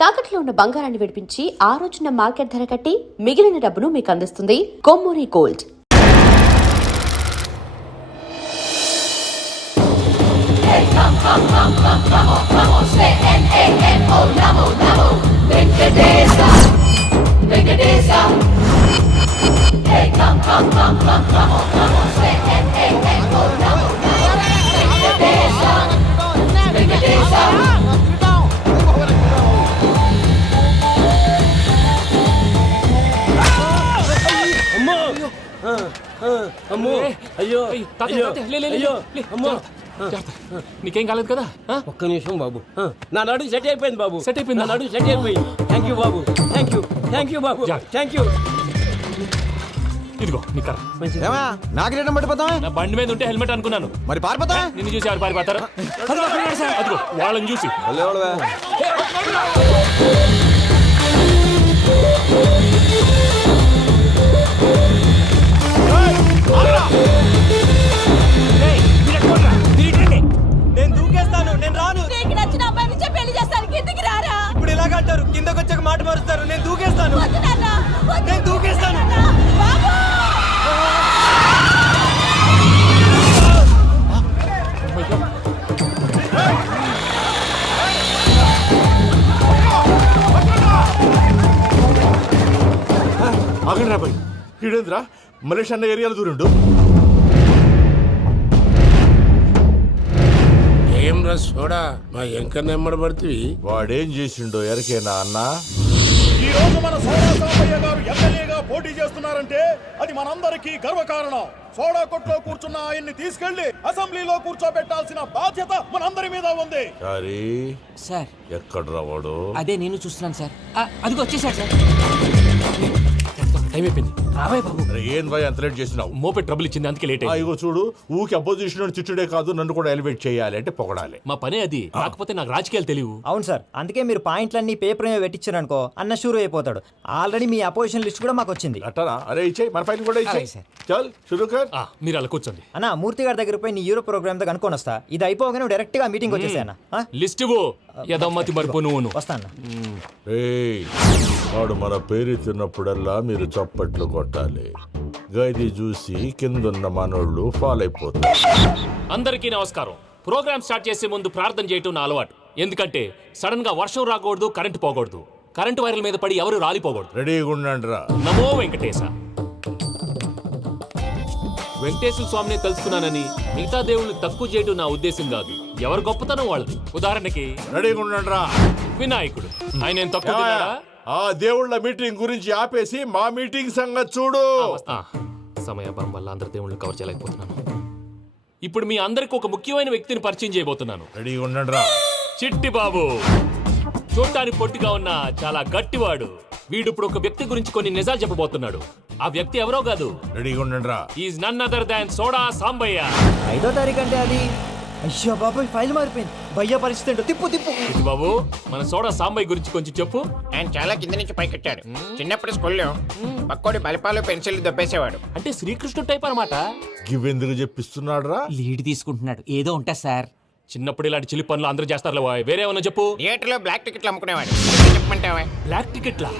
తాకట్లో ఉన్న బంగారాన్ని విడిపించి ఆ రోజున మార్కెట్ ధర కట్టి మిగిలిన డబ్బును మీకు అందిస్తుంది కొమ్మూరి గోల్డ్. అమ్మో అయ్యో అయ్యో అమ్మో నీకేం కాలేదు కదా? ఒక్క నిమిషం బాబు, నా నడు సెట్ అయిపోయింది బాబు. సెట్ అయిపోయింది, నా నడు సెట్ అయిపోయింది. Thank you Babu, thank you, thank you Babu, thank you. ఇదిగో నీ కర్ర. నాకు రేటం పడిపోతాం. నా బండి మీద ఉంటే హెల్మెట్ అనుకున్నాను, మరి పారిపోతా. నిన్ను చూసి ఎవరు పారిపోతారు? అదిగో వాళ్ళని చూసి. నేను దూకేస్తాను, నేను రాను. నీకు నచ్చిన అమ్మాయిని ఇచ్చే పెళ్లి చేస్తాను, కిందకి రారా. ఇప్పుడు ఇలాగంటారు, కిందకి వచ్చాక మాట మారుస్తారు. నేను దూకేస్తాను, వద్దు నాన్న, వద్దు. నేను దూకేస్తాను. బాబు! ఆగండి రాబాయ్, ఈడేంద్రా మలేషియా అన్న ఏరియాలో దూరిండు. ఏం రా సోడా, మా ఎంకర్ నెమ్మడబడుతుంది. వాడేం చేసిండో ఎరకేనా అన్న? ఈ రోజు మన సోడా సాంబయ్య గారు ఎమ్మెల్యేగా పోటీ చేస్తున్నారంటే అది మనందరికీ గర్వకారణం. సోడా కొట్లో కూర్చున్న ఆయన్ని తీసుకెళ్లి అసెంబ్లీలో కూర్చోబెట్టాల్సిన బాధ్యత మనందరి మీద ఉంది. సారీ సార్, ఎక్కడ రావాడు? అదే నేను చూస్తున్నాను సార్. అదిగో వచ్చేసారు సార్. టైం అయిపోయింది, రాబాయ్ బాబు. అరే ఏం భయ అంత లేట్ చేసినావు? మోపే ట్రబుల్ ఇచ్చింది, అందుకే లేట్ అయింది. ఇగో చూడు, ఊకి అపోజిషన్ తిట్టుడే కాదు, నన్ను కూడా ఎలివేట్ చేయాలి అంటే పొగడాలి. మా పనే అది, కాకపోతే నాకు రాజకీయాలు తెలియవు. అవును సార్, అందుకే మీరు పాయింట్లన్నీ పేపర్ మీద పెట్టించారు అనుకో, అన్న షూర్ అయిపోతాడు. ఆల్రెడీ మీ అపోజిషన్ లిస్ట్ కూడా మాకు వచ్చింది. అట్టనా? అరే ఇచ్చేయి, మన ఫైల్ కూడా ఇచ్చేయి. చల్ షురూ కర్. మీరు అలా కూర్చోండి. అన్న మూర్తి గారి దగ్గర పోయి నీ యూరో ప్రోగ్రామ్ దగ్గర అనుకోని వస్తా. ఇది అయిపోగానే డైరెక్ట్ గా మీటింగ్ వచ్చేసా అన్న. లిస్ట్ ఇవ్వు, యదమ్మతి మరిపో నువ్వు. వస్తా అన్న. ఏయ్, వాడు మన పేరు తిన్నప్పుడల్లా మీరు చప్పట్లు కొట్టాలి. గది చూసి కిందున్న మనోళ్ళు ఫాలో అయిపోతారు. అందరికీ నమస్కారం. ప్రోగ్రామ్ స్టార్ట్ చేసే ముందు ప్రార్థన చేయటం నా అలవాటు. ఎందుకంటే సడన్ గా వర్షం రాకూడదు, కరెంటు పోకూడదు, కరెంటు వైర్ల మీద పడి ఎవరు రాలిపోకూడదు. రెడీగా ఉండండి రా. నమో వెంకటేశ. వెంకటేశ్వర స్వామిని తెలుసుకున్నానని మిగతా దేవుళ్ళని తక్కువ చేయడం నా ఉద్దేశం కాదు. ఎవరు గొప్పతనం వాళ్ళది. ఉదాహరణకి రెడీగా ఉండండి రా. వినాయకుడు, ఆయన ఏం తక్కువ తిన్నాడా? ఆ దేవుళ్ళ మీటింగ్ గురించి ఆపేసి మా మీటింగ్ సంగతి చూడు. సమయాభావం వల్ల అందరి దేవుళ్ళని కవర్ చేయలేకపోతున్నాను. ఇప్పుడు మీ అందరికి ఒక ముఖ్యమైన వ్యక్తిని పరిచయం చేయబోతున్నాను. రెడీగా ఉండండి రా. చిట్టి బాబు. చూడటానికి పొట్టిగా ఉన్న చాలా గట్టివాడు. వీడు ఇప్పుడు ఒక వ్యక్తి గురించి కొన్ని నిజాలు చెప్పబోతున్నాడు. ఆ వ్యక్తి ఎవరో కాదు, రెడీగా ఉండండి రా. Is none other than soda Sambaiah. 5వ తారీఖు అంటే అది. అయ్యో బాబాయ్, ఫైల్ మారిపోయింది. భయ్య పరిస్థితి ఏంటో తిప్పు తిప్పు. చిట్టి బాబు, మన సోడా సాంబయ్య గురించి కొంచెం చెప్పు. ఆయన చాలా కింద నుంచి పైకొచ్చాడు. చిన్నప్పుడు స్కూల్లో పక్కోడి బలిపాలు పెన్సిల్ దొబ్బేసేవాడు. అంటే శ్రీకృష్ణుడు టైప్ అనమాట. గివెందుకు చెప్పిస్తున్నాడు రా? లీడ్ తీసుకుంటున్నాడు, ఏదో ఉంటా సార్. చిన్నప్పుడు ఇలాంటి చిలి పనులు అందరూ చేస్తారు. వేరే ఏమన్నా చెప్పు. థియేటర్లో బ్లాక్ టికెట్లు అమ్ముకునేవాడు. చెప్పమంటావా? బ్లాక్ టికెట్లా?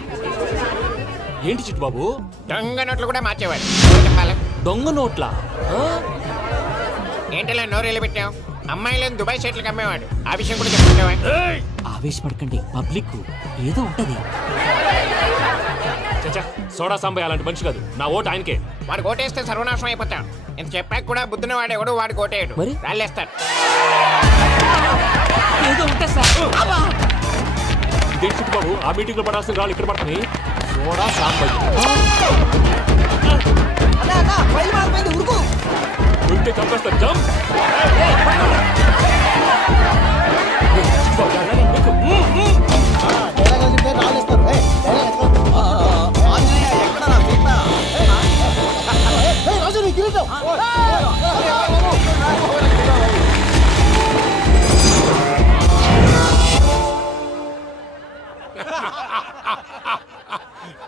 ఏంటి చిట్టు బాబు? దొంగ నోట్లు కూడా మార్చేవాడు. దొంగ నోట్లా? ఏంటలా నోరేళ్ళు పెట్టావు? అమ్మాయిలను దుబాయ్ షర్ట్లకు అమ్మేవాడు. ఆ విషయం కూడా చెప్పమంటావా? ఆవేశపడకండి, పబ్లిక్ ఏదో ఉంటది. సోడా సాంబయ్య అలాంటి మనిషి కాదు. నా ఓటు ఆయనకే. వాడు ఓటేస్తే సర్వనాశనం అయిపోతాడు. ఇంత చెప్పాక కూడా బుద్ధిన వాడు ఎవడు వాడు ఓటేయడు, రాళ్ళేస్తాడు. ఏదో ఉంటా సార్. చిట్టు బాబు, ఆ మీటింగ్ లో పడాల్సిన రాళ్ళు ఇక్కడ పడుతున్నాయి. సోడా సాంబయ్య ఉంటే కంపేస్తారు. జంప్.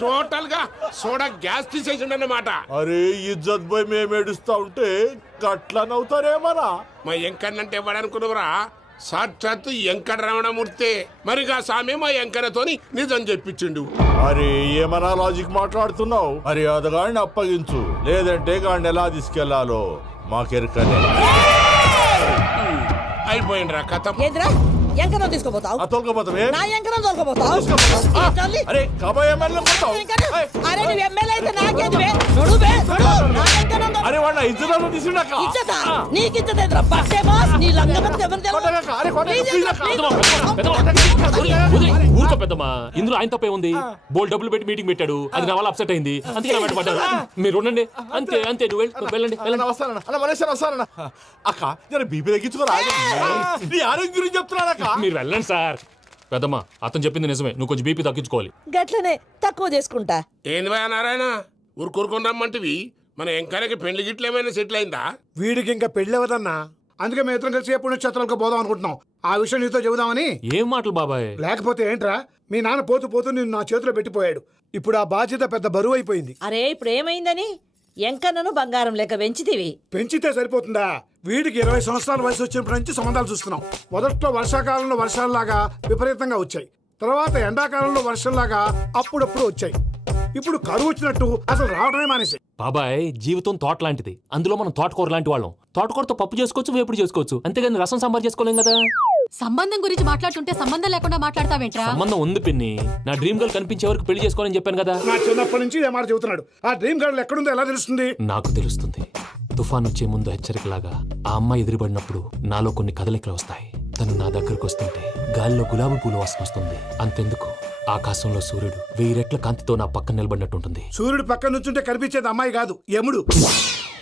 టోటల్ గా సోడా గ్యాస్ తీసేసిండు అన్నమాట. అరే ఇజ్జత్ పోయి మేము ఏడుస్తా ఉంటే గట్లా నవ్వుతారేమరా? మా ఎంకన్నంటే ఎవడనుకున్నావురా? సాక్షాత్తు వెంకటరమణమూర్తే మరిగా సామె మా వెంకన్నతోని నిజం చెప్పించిండు. అరే ఏమన్నా లాజిక్ మాట్లాడుతున్నావు? మరి అదగాడిని అప్పగించు, లేదంటే గాడిని ఎలా తీసుకెళ్లాలో మాకెరకనే. అయిపోయిండ్రా కథ. ఏంద్రా ఎంకరం తీసుకోపోతావు? తోలుకోపోతావే? నా ఎంకరం తోలుకోపోతావు? అరే కాబోయే ఎమ్మెల్యే కొడతావు. అరే నువ్వు ఎమ్మెల్యే అయితే నాకేదివే? నడు బే, నడు. నా ఎంకరం తోలు- అరే వాడిన ఇజ్జత్ తీసుకున్నాక ఇచ్చతా? నీకు ఇచ్చతేంద్రా? బస్సే బాస్, నీ లంగమతి ఎవరు తెలుసు? ఊరుకో పెద్దమ్మా, ఇందులో ఆయన తప్పే ఉంది. బోల్ డబ్బులు పెట్టి మీటింగ్ పెట్టాడు, అది నా వల్ల అప్సెట్ అయింది, అందుకే నా వెంట పడ్డాడు. మీరు ఉండండి, అంతే అంతే, నువ్వు వెళ్ళండి వెళ్ళండి. వస్తానన్న అక్క జర బీపీ తగ్గించుకోరా. నీ ఆరోగ్యం గురించి చెప్తున్నానక్క. మీరు వెళ్ళండి సార్. పెద్దమ్మా అతను చెప్పింది నిజమే, నువ్వు కొంచెం బీపీ తగ్గించుకోవాలి. గట్లనే తక్కువ చేసుకుంటా. ఏంది భయ నారాయణ ఊరుకూరుకొని రమ్మంటివి? మన వెంకన్నకి పెళ్లి గిట్లు ఏమైనా సెటిల్ అయిందా? వీడికి ఇంకా పెళ్ళి అవ్వదన్నా, అందుకే మేము ఇద్దరం కలిసి పుణ్యక్షేత్రాలకు పోదాం అనుకుంటున్నాం. ఆ విషయం నీతో చెబుదామని. ఏం మాటలు బాబాయ్? లేకపోతే ఏంట్రా, మీ నాన్న పోతూ పోతూ నిన్ను నా చేతిలో పెట్టిపోయాడు. ఇప్పుడు ఆ బాధ్యత పెద్ద బరువు అయిపోయింది. అరే ఇప్పుడు ఏమైందని? ఎంకన్నను బంగారం లెక్క పెంచితివి. పెంచితే సరిపోతుందా? వీడికి 20 సంవత్సరాల వయసు వచ్చినప్పటి నుంచి సంబంధాలు చూస్తున్నాం. మొదట్లో వర్షాకాలంలో వర్షాలలాగా విపరీతంగా వచ్చాయి, తర్వాత ఎండాకాలంలో వర్షంలాగా అప్పుడప్పుడు వచ్చాయి. ఇప్పుడు కరువు వచ్చినట్టు అసలు రావడమే మానేసి. బాబాయ్ జీవితం తోట లాంటిది, అందులో మనం తోటకూర లాంటి వాళ్ళం. తోటకూరతో పప్పు చేసుకోవచ్చు, వేపుడు చేసుకోవచ్చు, అంతేగాని రసం సాంబార్ చేసుకోలేం కదా. సంబంధం గురించి మాట్లాడుతుంటే సంబంధం లేకుండా మాట్లాడతావేంట్రా? సంబంధం ఉంది పిన్ని, నా డ్రీమ్ గర్ల్ కనిపించే వరకు పెళ్లి చేసుకోవాలని చెప్పాను కదా. నా చిన్నప్పటి నుంచి ఇదే మాట చెబుతున్నాడు. ఆ డ్రీమ్ గర్ల్ ఎక్కడుందో ఎలా తెలుస్తుంది? నాకు తెలుస్తుంది. తుఫాన్ వచ్చే ముందు హెచ్చరికలాగా ఆ అమ్మాయి ఎదురుపడినప్పుడు నాలో కొన్ని కదలికలు వస్తాయి. తను నా దగ్గరకు వస్తుంటే గాలిలో గులాబీ పూలు వాసన వస్తుంది. అంతెందుకు, ఆకాశంలో సూర్యుడు 1000 రెట్ల కాంతితో నా పక్కన నిలబడినట్టుంటుంది. సూర్యుడు పక్కన నుంచుంటే కనిపించేది అమ్మాయి కాదు, యముడు.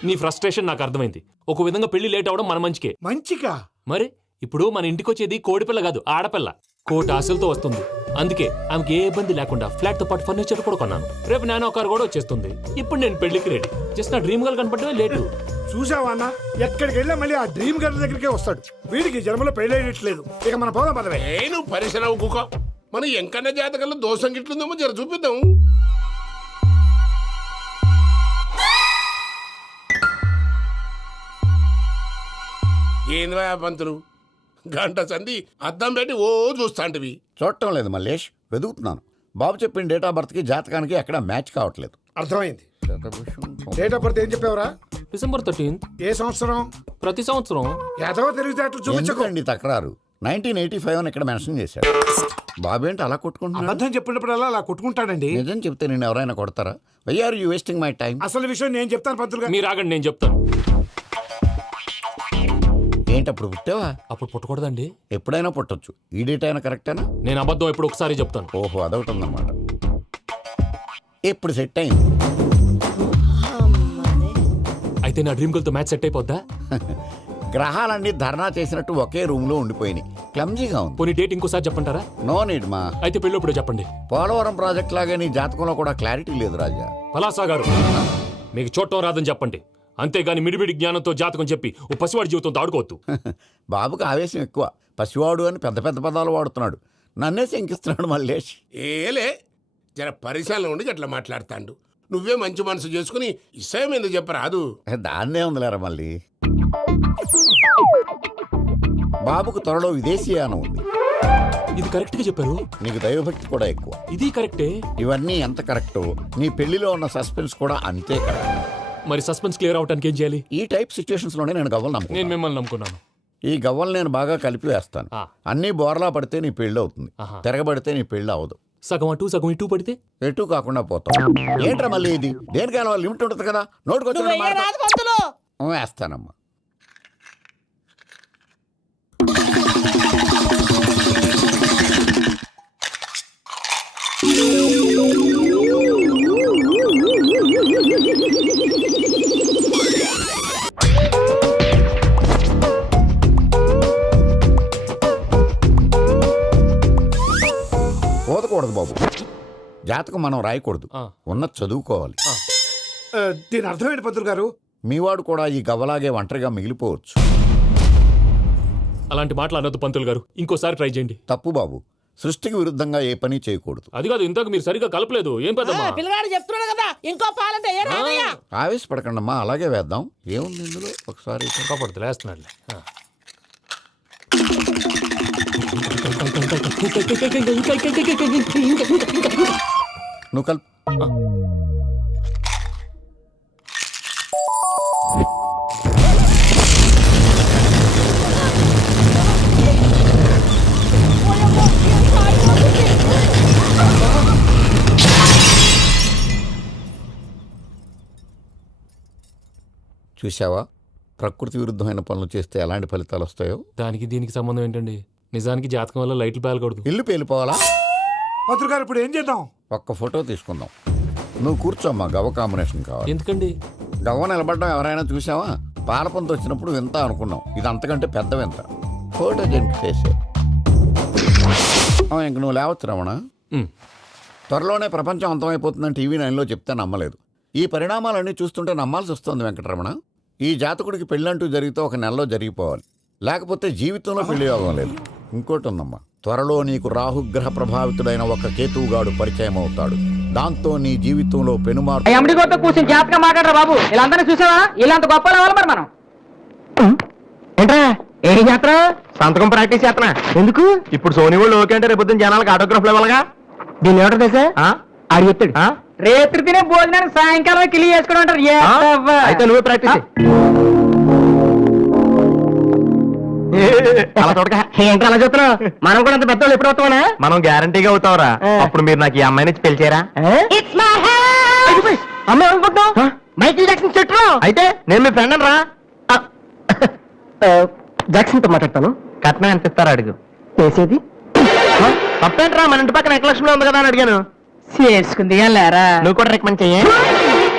నీ ఫ్రస్ట్రేషన్ నాకు అర్థమైంది. ఒక విధంగా పెళ్లి లేట్ అవడం మన మంచికే. మంచిగా? మరి ఇప్పుడు మన ఇంటికి వచ్చేది కోడిపిల్ల కాదు, ఆడపిల్ల. కోటి ఆశలతో వస్తుంది. అందుకే ఆమెకి ఏ ఇబ్బంది లేకుండా ఫ్లాట్ తో పాటు ఫర్నిచర్ కూడా కొన్నాను. రేపు నానో కారు కూడా వచ్చేస్తుంది. ఇప్పుడు నేను పెళ్లికి రెడీ. జస్ట్ నా డ్రీమ్ గర్ల్ కనపడమే లేటు. చూసావా అన్న, ఎక్కడికి వెళ్ళా మళ్ళీ ఆ డ్రీమ్ గర్ల్ దగ్గరికే వస్తాడు. వీడికి జన్మలో పెళ్ళేయట్లేదు. ఇక మన పోదాం పదవే. నేను పరిశ్రమ కుక మన వెంకన్న జాతకంలో దోషం గిట్లుందేమో జర చూపిద్దాం. ఏంది భయ పంతులు, గంట సంధి అద్దం పెట్టి ఓ చూస్తాంటివి? చూడటం లేదు మల్లేష్, వెతుకుతున్నాను. బాబు చెప్పిన డేట్ ఆఫ్ బర్త్కి జాతకానికి ఎక్కడ మ్యాచ్ కావట్లేదు. అర్థమైంది. డేట్ ఆఫ్ బర్త్ ఏం చెప్పావురా? డిసెంబర్ 13. ఏ సంవత్సరం? ప్రతి సంవత్సరం. ఎదవ తెలివితేటలు చూపించకు. ఎందుకండి తక్రారు? 1985 అని ఇక్కడ మెన్షన్ చేశాడు. బాబు ఏంటి అలా కొట్టుకుంటున్నాడు? అబద్ధం చెప్పినప్పుడల్లా అలా కొట్టుకుంటాడండి. నిజం చెప్తే నేను ఎవరైనా కొడతారా? Why are you wasting my time? అసలు విషయం నేను చెప్తాను పంతులు గారు. మీరు ఆగండి, నేను చెప్తాను. ఏంటి అప్పుడు పుట్టావా? అప్పుడు పుట్టకూడదండి. ఎప్పుడైనా పుట్టొచ్చు. ఈ డేట్ అయినా కరెక్టేనా? నేను అబద్ధం ఎప్పుడు ఒకసారి చెప్తాను. ఓహో, అదొకటి ఉందన్నమాట. ఇప్పుడు సెట్ అయింది. అయితే నా డ్రీమ్ గర్ల్ తో మ్యాచ్ సెట్ అయిపోద్దా? గ్రహాలన్నీ ధర్నా చేసినట్టు ఒకే రూమ్ లో ఉండిపోయినాయి. క్లమ్జీగా ఉంది. పోనీ డేట్ ఇంకోసారి చెప్పంటారా? నో నీడ్ మా. అయితే పెళ్ళప్పుడు చెప్పండి. పోలవరం ప్రాజెక్ట్ లాగే నీ జాతకంలో కూడా క్లారిటీ లేదు రాజా. పలాసా గారు, మీకు చూడటం రాదని చెప్పండి, అంతేగాని మిడిమిడి జ్ఞానంతో జాతకం చెప్పి ఓ పసివాడి జీవితంతో ఆడుకోవద్దు. బాబుకి ఆవేశం ఎక్కువ. పసివాడు అని పెద్ద పెద్ద పదాలు వాడుతున్నాడు. నన్నే శంకిస్తున్నాడు మల్లేష్. ఏలే జర పరిశీలన ఉండి గట్లా మాట్లాడతాండు. నువ్వే మంచి మనసు చేసుకుని ఇష్టం ఎందుకు చెప్పరాదు? దాన్నే ఉందిలేరా మళ్ళీ. బాబుకు త్వరలో విదేశీయానం ఉంది. ఇది కరెక్ట్ గా చెప్పారు. నీకు దైవభక్తి కూడా ఎక్కువ. ఇది కరెక్టే. ఇవన్నీ ఎంత కరెక్టో నీ పెళ్లిలో ఉన్న సస్పెన్స్ కూడా అంతే కరెక్ట్. మరి సస్పెన్స్ క్లియర్ అవడానికి ఏం చేయాలి? ఈ టైప్ సిచ్యువేషన్స్ లోనే నేను గవ్వలు నమ్ముకున్నాను. నేను మిమ్మల్ని నమ్ముకున్నాను. ఈ గవ్వలు నేను బాగా కలిపి వేస్తాను. అన్నీ బోర్లా పడితే నీ పెళ్లి అవుతుంది, తిరగబడితే నీ పెళ్లి అవదు. సగం అటు సగం ఇటు పడితే ఎటు కాకుండా పోతాం. ఏంట్రా మళ్ళీ ఇది? దేనికైనా లిమిట్ ఉంటుంది కదా. నోటుకొచ్చి వేస్తానమ్మా. పోదకూడదు బాబు. జాతకం మనం రాయకూడదు, ఉన్నది చదువుకోవాలి. దీని అర్థమైంది పంతులు గారు. మీవాడు కూడా ఈ గవ్వలాగే ఒంటరిగా మిగిలిపోవచ్చు. అలాంటి మాటలు అనొద్దు పంతులు గారు, ఇంకోసారి ట్రై చేయండి. తప్పు బాబు. సృష్టికి విరుద్ధంగా ఏ పని చేయకూడదు. అది కాదు, ఇంతకు మీరు సరిగా కలపలేదు. ఏం పెద్దమ్మా? పిల్లగాడు చెప్తున్నాడు కదా, ఇంకో పాలంటే ఏ రాదయ్యా. ఆవేశపడకండమ్మా, అలాగే వేద్దాం. ఏముంది ఇందులో? ఒకసారి కాపాడుతు లేస్తున్నాడులే. నువ్వు కల్ చూసావా, ప్రకృతి విరుద్ధమైన పనులు చేస్తే ఎలాంటి ఫలితాలు వస్తాయో. దానికి దీనికి సంబంధం ఏంటండి? నిజానికి జాతకం వల్ల లైట్లు పేలకూడదు. ఇల్లు పేలిపోవాలా? పత్రికారు ఇప్పుడు ఏం చేద్దాం? ఒక్క ఫోటో తీసుకుందాం. నువ్వు కూర్చోమ్మా, గవ్వ కాంబినేషన్ కావాలి. ఎందుకండి? గవ్వ నిలబడ్డం ఎవరైనా చూసావా? పాలపంత వచ్చినప్పుడు వింత అనుకున్నాం, ఇది అంతకంటే పెద్ద వింత. ఫోటో దీనికి చేసే ఇంక నువ్వు లేవచ్చు రమణ. త్వరలోనే ప్రపంచం అంతమైపోతుందని టీవీ 9లో చెప్తే నమ్మలేదు. ఈ పరిణామాలన్నీ చూస్తుంటే నమ్మాల్సి వస్తుంది వెంకటరమణ. ఈ జాతకుడికి పెళ్ళంటూ జరిగితే ఒక నెలలో జరిగిపోవాలి, లేకపోతే జీవితంలో పెళ్లి యోగం లేదు. ఇంకోటి ఉందమ్మా, త్వరలో నీకు రాహుగ్రహ ప్రభావితుడైన ఒక కేతువుగాడు పరిచయం అవుతాడు. దాంతో నీ జీవితంలో పెనుమార్పు. అమ్మడితో కూర్చొని జాతకం మాట్లాడరా బాబు. వీళ్ళందరినీ చూసావా? ఇలాంత గొప్ప అవ్వాలి మరి మనం. ఏంట్రా ఏం చేస్తా? సంతకం ప్రాక్టీస్ చేస్తున్నా. ఎందుకు? ఇప్పుడు సోనీ వాళ్ళు ఓకే అంటే రేపు జనాలకు ఆటోగ్రాఫ్లు ఇవ్వాలగా. దీన్ని ఏమంటారు తెలుసా? ఆడు చెప్తాడు. రేత్రి తినే భోజనానికి సాయంకాలం కిలి చేసుకోవడం అంటారు. అయితే నువ్వే ప్రాక్టీస్. ఏంటి అలా చెప్తున్నావు? మనం కూడా అంత పెద్దవాళ్ళు ఎప్పుడు అవుతామా? మనం గ్యారంటీగా అవుతావరా. అప్పుడు మీరు నాకు ఈ అమ్మాయి నుంచి పిలిచారా? అమ్మాయి అనుకుంటాం మైకిల్ జాక్సన్ చెట్టు. అయితే నేను మీ ఫ్రెండ్ రా. జాక్సన్ తో మాట్లాడతాను. కట్నం ఎంత ఇస్తారా అడుగు. చేసేది తప్పేంట్రా, మన ఇంటి పక్కన ఎక్లక్ష్మిలో ఉంది కదా అని అడిగాను. చేసుకుంది లేరా. నువ్వు కూడా రికమెండ్ చెయ్యి.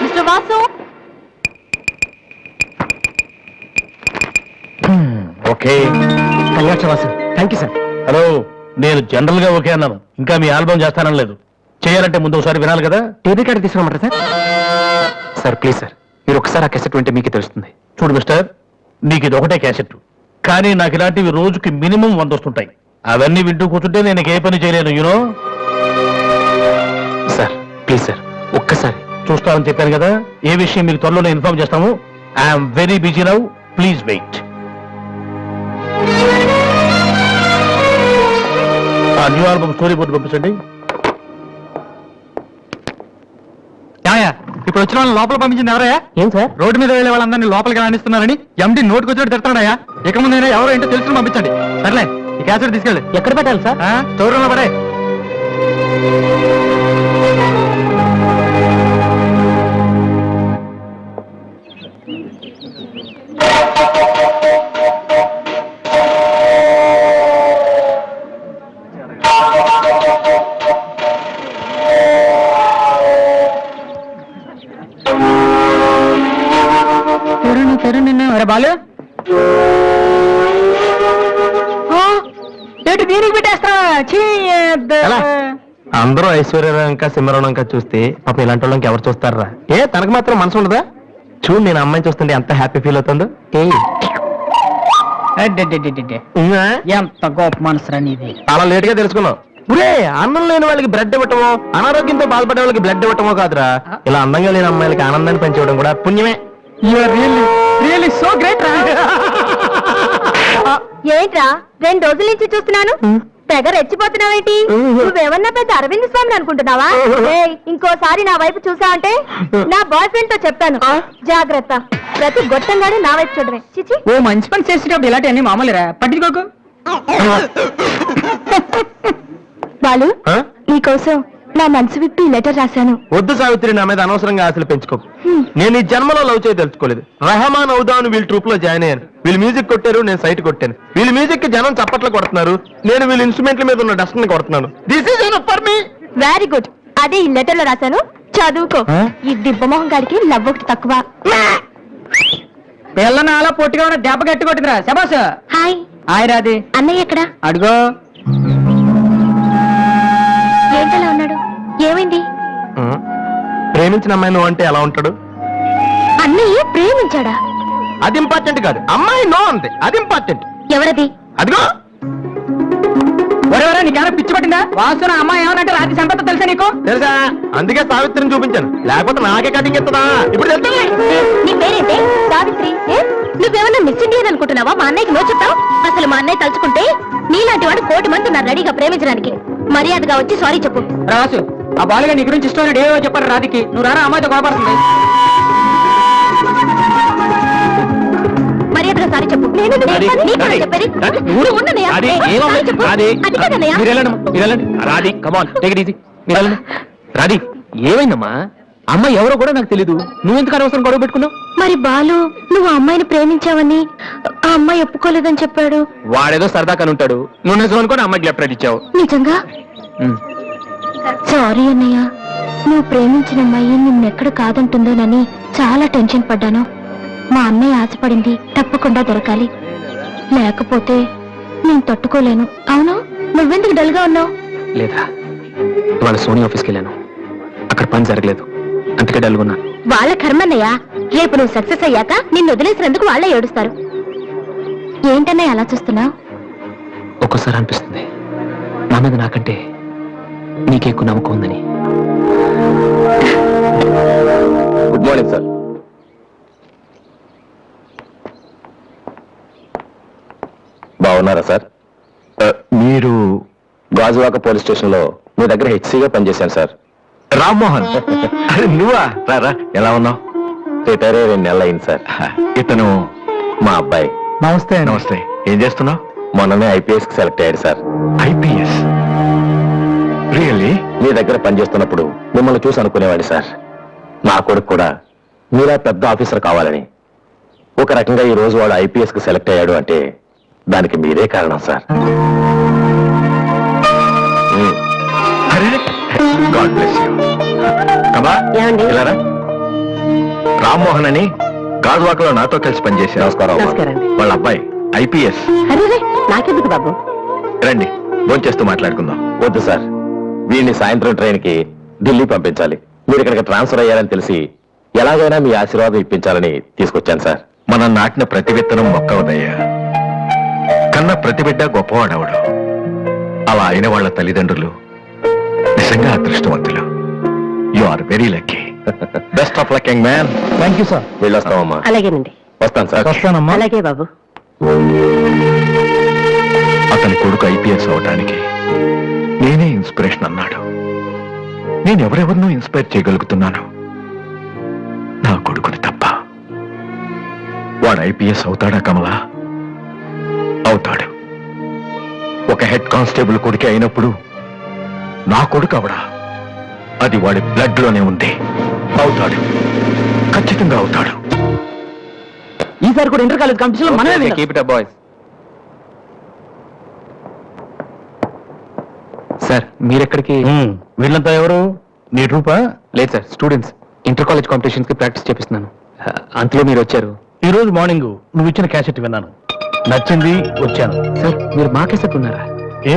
Mister Vasu okay, Kalyanvasu thank you sir. Hello, నేను జనరల్ గా ఓకే అన్నాను, ఇంకా మీ ఆల్బమ్ చేస్తానని లేదు. చేయాలంటే ముందు ఒకసారి వినాలి కదా. టీవీ కార్డు తీసుకురమ్మంటారా సార్? సార్ ప్లీజ్ సార్, మీరు ఒకసారి ఆ కెసెట్ వింటే మీకే తెలుస్తుంది. చూడు మిస్టర్, నీకు ఇది ఒకటే క్యాసెట్, కానీ నాకు ఇలాంటివి రోజుకి మినిమం 100 వస్తుంటాయి. అవన్నీ వింటూ కూర్చుంటే నేను ఏ పని చేయలేను. యూనో సార్ ప్లీజ్ సార్ ఒక్కసారి చూస్తానని చెప్పాను కదా. ఏ విషయం మీకు త్వరలోనే ఇన్ఫార్మ్ చేస్తాము. I'm very busy now, please wait. ఆ న్యూ ఆల్బమ్ స్టోరీ బోర్డు పంపించండి. ఇప్పుడు వచ్చిన వాళ్ళని లోపల పంపించింది ఎవరయ్యా? ఏం సార్? రోడ్డు మీద వెళ్ళే వాళ్ళందరినీ లోపలికి రాణిస్తున్నారని ఎండి నోటుకు వచ్చి తిడతాడయ్యా. ఇక ముందైనా ఎవరో ఏంటో తెలుసుకుని పంపించండి. సర్లే, ఈ క్యాసెట్ తీసుకెళ్ళి ఎక్కడ పెట్టాలి సార్? స్టోర్ రూమ్ లో పడే. బాలు ఏంటి దీనికి పెట్టేస్తా? అందరూ ఐశ్వర్యరంక సింహరణంక చూస్తే పాప ఇలాంటి వాళ్ళకి ఎవరు చూస్తారా? ఏ తనకు మాత్రం మనసు ఉండదా? చూడు, నేను అమ్మాయిని చూస్తుంటే ఎంత హ్యాపీ ఫీల్ అవుతుందో. ఎంత గొప్ప మనసు నీది. అలా లేట్ గా తెలుసుకున్నావు. ఒరే, అన్నం లేని వాళ్ళకి బ్లడ్ ఇవ్వటమో, అనారోగ్యంతో బాధపడే వాళ్ళకి బ్లడ్ ఇవ్వటమో కాదురా, ఇలా అందంగా లేని అమ్మాయిలకి ఆనందాన్ని పెంచడం కూడా పుణ్యమే. సో గ్రేట్ రా. ఏంట్రా 2 రోజుల నుంచి చూస్తున్నాను, తెగ రెచ్చిపోతున్నావేంటి? నువ్వేమన్నా పెద్ద అరవింద్ స్వామిని అనుకుంటున్నావా? ఇంకోసారి నా వైపు చూసావంటే నా బాయ్ ఫ్రెండ్ తో చెప్తాను, జాగ్రత్త. ప్రతి గొట్టంగానే నా వైపు చూడమే. చిచి, ఓ మంచి పని చేసేటప్పుడు ఇలాంటివన్నీ మామూలురా, పట్టించుకోకు. బాలు, నీకోసం నా మనసు విప్పి లెటర్ రాశాను. వద్దు సావిత్రి, నా మీద అనవసరంగా ఆశలు పెంచుకోకు. నేను ఈ జన్మలో లవ్ చేయ తెలుసుకోలేదు. రెహమాన్ అవుదాను వీళ్ళ ట్రూప్ లో జాయిన్ అయ్యాను. వీళ్ళు మ్యూజిక్ కొట్టారు, నేను సైట్ కొట్టాను. వీళ్ళ మ్యూజిక్ కి జనం చప్పట్లు కొడుతున్నారు, నేను వీళ్ళ ఇన్స్ట్రుమెంట్ల మీద ఉన్న డస్ట్ ని కొడుతున్నాను. This is enough for me. Very good, అదే ఈ లెటర్ లో రాశాను, చదువుకో. ఈ దిబ్బమోహం గారికి లవ్ ఒకటి తక్కువ. పిల్లని అలా పొట్టిగా ఉన్న దెబ్బ గట్టి కొట్టిందిరా. శబాస్. హాయ్. హాయ్ రాది. అన్నయ్య ఎక్కడా? అడుగో. ఏంటలా ఉన్నాడు? ఏమైంది? ప్రేమించిన అమ్మాయి నువ్వు అంటే ఎలా ఉంటాడు? అన్నయ్య ప్రేమించాడా? అది ఇంపార్టెంట్ కాదు, అమ్మాయి నో అంతే, అది ఇంపార్టెంట్. ఎవరది? అదిగో. ఎవరెవరో నీకేమైనా పిచ్చి పట్టిందా? వాసున అమ్మాయి ఏమనంటే రాత్రి సంపద తెలుసా నీకు? తెలుసా, అందుకే సావిత్రిని చూపించాను, లేకపోతే నాకే కటింగ్ ఎత్తదా. ఇప్పుడు తెలుసు. నీ పేరేంటి? సావిత్రి. నువ్వేమన్నా మిస్ ఇండియన్ అనుకుంటున్నావా? మా అన్నయ్యకి నో చెప్తావు? అసలు మా అన్నయ్య తలుచుకుంటే నీలాంటి వాడు 1,000,000 మంది ఉన్నారు రెడీగా ప్రేమించడానికి. మర్యాదగా వచ్చి సారీ చెప్పు. రాసు ఆ బాలుగా నీ గురించి ఇష్టం ఏవో చెప్పారు రాధికి. నువ్వు రారా, అమ్మాయితో కోపడుతుంది. మర్యాదగా సారీ చెప్పు. చెప్పేది నువ్వు ఉన్ననయ్య. సారీ చెప్పు. అది కదన్నయ్య. Radhi come on take it easy. మీరు వెళ్ళండి. రాధి ఏమైందమ్మా? అమ్మ ఎవరో కూడా నాకు తెలీదు. నువ్వెందుకు అనవసరం గొడవ పెట్టుకున్నావు? మరి బాలు నువ్వు ఆ అమ్మాయిని ప్రేమించావని ఆ అమ్మాయి ఒప్పుకోలేదని చెప్పాడు. వాడేదో సరదా కని ఉంటాడు. నువ్వు నిజం అనుకోని అమ్మాయికి లెఫ్ట్ ఇచ్చావు. నిజంగా సారీ అన్నయ్య. నువ్వు ప్రేమించిన అమ్మాయి నిన్నెక్కడ కాదంటుందోనని చాలా టెన్షన్ పడ్డాను. మా అన్నయ్య ఆశపడింది తప్పకుండా దొరకాలి, లేకపోతే నేను తట్టుకోలేను. అవును, నువ్వెందుకు డల్ గా ఉన్నావు? లేదా ఇవాళ సోనీ ఆఫీస్కి వెళ్ళాను. అక్కడ పని జరగలేదు, అందుకే డల్గున్నా. వాళ్ళ కర్మన్నయ్య. రేపు నువ్వు సక్సెస్ అయ్యాక నిన్ను వదిలేసినందుకు వాళ్ళే ఏడుస్తారు. ఏంటన్నయ్య అలా చూస్తున్నావు? ఒక్కోసారి అనిపిస్తుంది నా మీద నాకంటే నీకే ఎక్కువ నమ్మకం ఉందని. Good morning sir. బాగున్నారా సార్? మీరు గాజువాక పోలీస్ స్టేషన్లో మీ దగ్గర హెచ్సీగా పనిచేశాను సార్. రామ్మోహన్ నువ్వా? రారా, ఎలా ఉన్నావు? రిటైర్ 2 నెలలు అయింది సార్. ఇతను మా అబ్బాయి. నమస్తే. నమస్తే. ఏం చేస్తున్నావు? మొన్ననే ఐపీఎస్ కి సెలెక్ట్ అయ్యాడు సార్. ఐపీఎస్? రియల్లీ? మీ దగ్గర పనిచేస్తున్నప్పుడు మిమ్మల్ని చూసి అనుకునేవాడి సార్, నా కొడుకు కూడా మీరా పెద్ద ఆఫీసర్ కావాలని. ఒక రకంగా ఈ రోజు వాడు ఐపీఎస్ కి సెలెక్ట్ అయ్యాడు అంటే దానికి మీరే కారణం sir. God bless you. Rammohan అని గాజువాకలో నాతో కలిసి పనిచేసి. నమస్కారం. వాళ్ళ అబ్బాయి ఐపీఎస్. నాకెందుకు బాబు? రండి, భోంచేస్తూ మాట్లాడుకుందాం. వద్దు సార్, వీడిని సాయంత్రం ట్రైన్ కి ఢిల్లీ పంపించాలి. మీరు ఇక్కడికి ట్రాన్స్ఫర్ అయ్యారని తెలిసి ఎలాగైనా మీ ఆశీర్వాదం ఇప్పించాలని తీసుకొచ్చాను సార్. మనం నాటిన ప్రతి విత్తనం మొక్క ఉదయ్యా. కన్న ప్రతి బిడ్డ గొప్పవాడవడు. అలా అయిన వాళ్ళ తల్లిదండ్రులు నిజంగా అదృష్టవంతులు. You are very lucky. Best of luck young man. Thank you sir. వెళ్ళొస్తామమ్మా. అలాగేనండి. వస్తాను సార్. వస్తానమ్మా. అలాగే బాబు. అతని కొడుకు ఐపీఎస్ అవటానికి నేనే ఇన్స్పిరేషన్ అన్నాడు. నేను ఎవరెవరినో ఇన్స్పైర్ చేయగలుగుతున్నాను, నా కొడుకుని తప్ప. వాడు ఐపీఎస్ అవుతాడా కమలా? అవుతాడు. ఒక హెడ్ కానిస్టేబుల్ కొడుకే అయినప్పుడు నా కొడుకు అవడా? అది వాడి బ్లడ్ లోనే ఉంది. అవుతాడు, ఖచ్చితంగా అవుతాడు. ఈసారి కూడా ఇంటర్ కాలేజ్ కాంపిటీషన్ మనమే. Keep it up boys. Sir మీరెక్కడికి? వీళ్ళంతా ఎవరు? నీ ట్రూపా? లేదు sir, students. Inter college competitions కి ప్రాక్టీస్ చేపిస్తున్నాను. అంతలో మీరు వచ్చారు. ఈ రోజు మార్నింగ్ నువ్వు ఇచ్చిన క్యాసెట్ విన్నాను, నచ్చింది, వచ్చాను. సార్ మీరు మా క్యాసెట్ ఉన్నారా? ఏ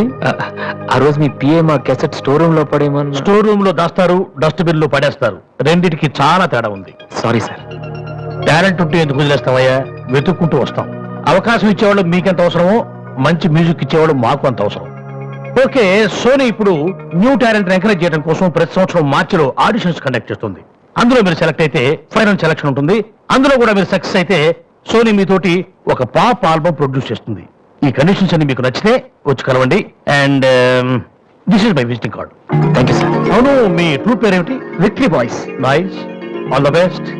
ఆ రోజు మీ పిఏ మా క్యాసెట్ స్టోర్ రూమ్ లో పడేమన్నా? స్టోర్ రూమ్ లో దాస్తారు, డస్ట్బిన్ లో పడేస్తారు. రెండిటికి చాలా తేడా ఉంది. Sorry sir. టాలెంట్ ఉంటే ఎందుకు వదిలేస్తామయ్యా? వెతుక్కుంటూ వస్తాం. అవకాశం ఇచ్చేవాళ్ళు మీకెంత అవసరమో మంచి మ్యూజిక్ ఇచ్చేవాళ్ళు మాకు అంత అవసరం. ఓకే, సోనీ ఇప్పుడు న్యూ టాలెంట్ ఎంకరేజ్ చేయడం కోసం ప్రతి సంవత్సరం మార్చిలో ఆడిషన్స్ కండక్ట్ చేస్తుంది. అందులో మీరు సెలెక్ట్ అయితే ఫైనల్ సెలక్షన్ ఉంటుంది. అందులో కూడా మీరు సక్సెస్ అయితే సోనీ మీతోటి ఒక పాప్ ఆల్బమ్ ప్రొడ్యూస్ చేస్తుంది. ఈ కండిషన్స్ అన్ని మీకు నచ్చితే వచ్చి కలవండి. And this is my visiting card. Thank you sir. అవును, మీ ట్రూప్ పేరేమిటి? Victory boys. Nice, all the best.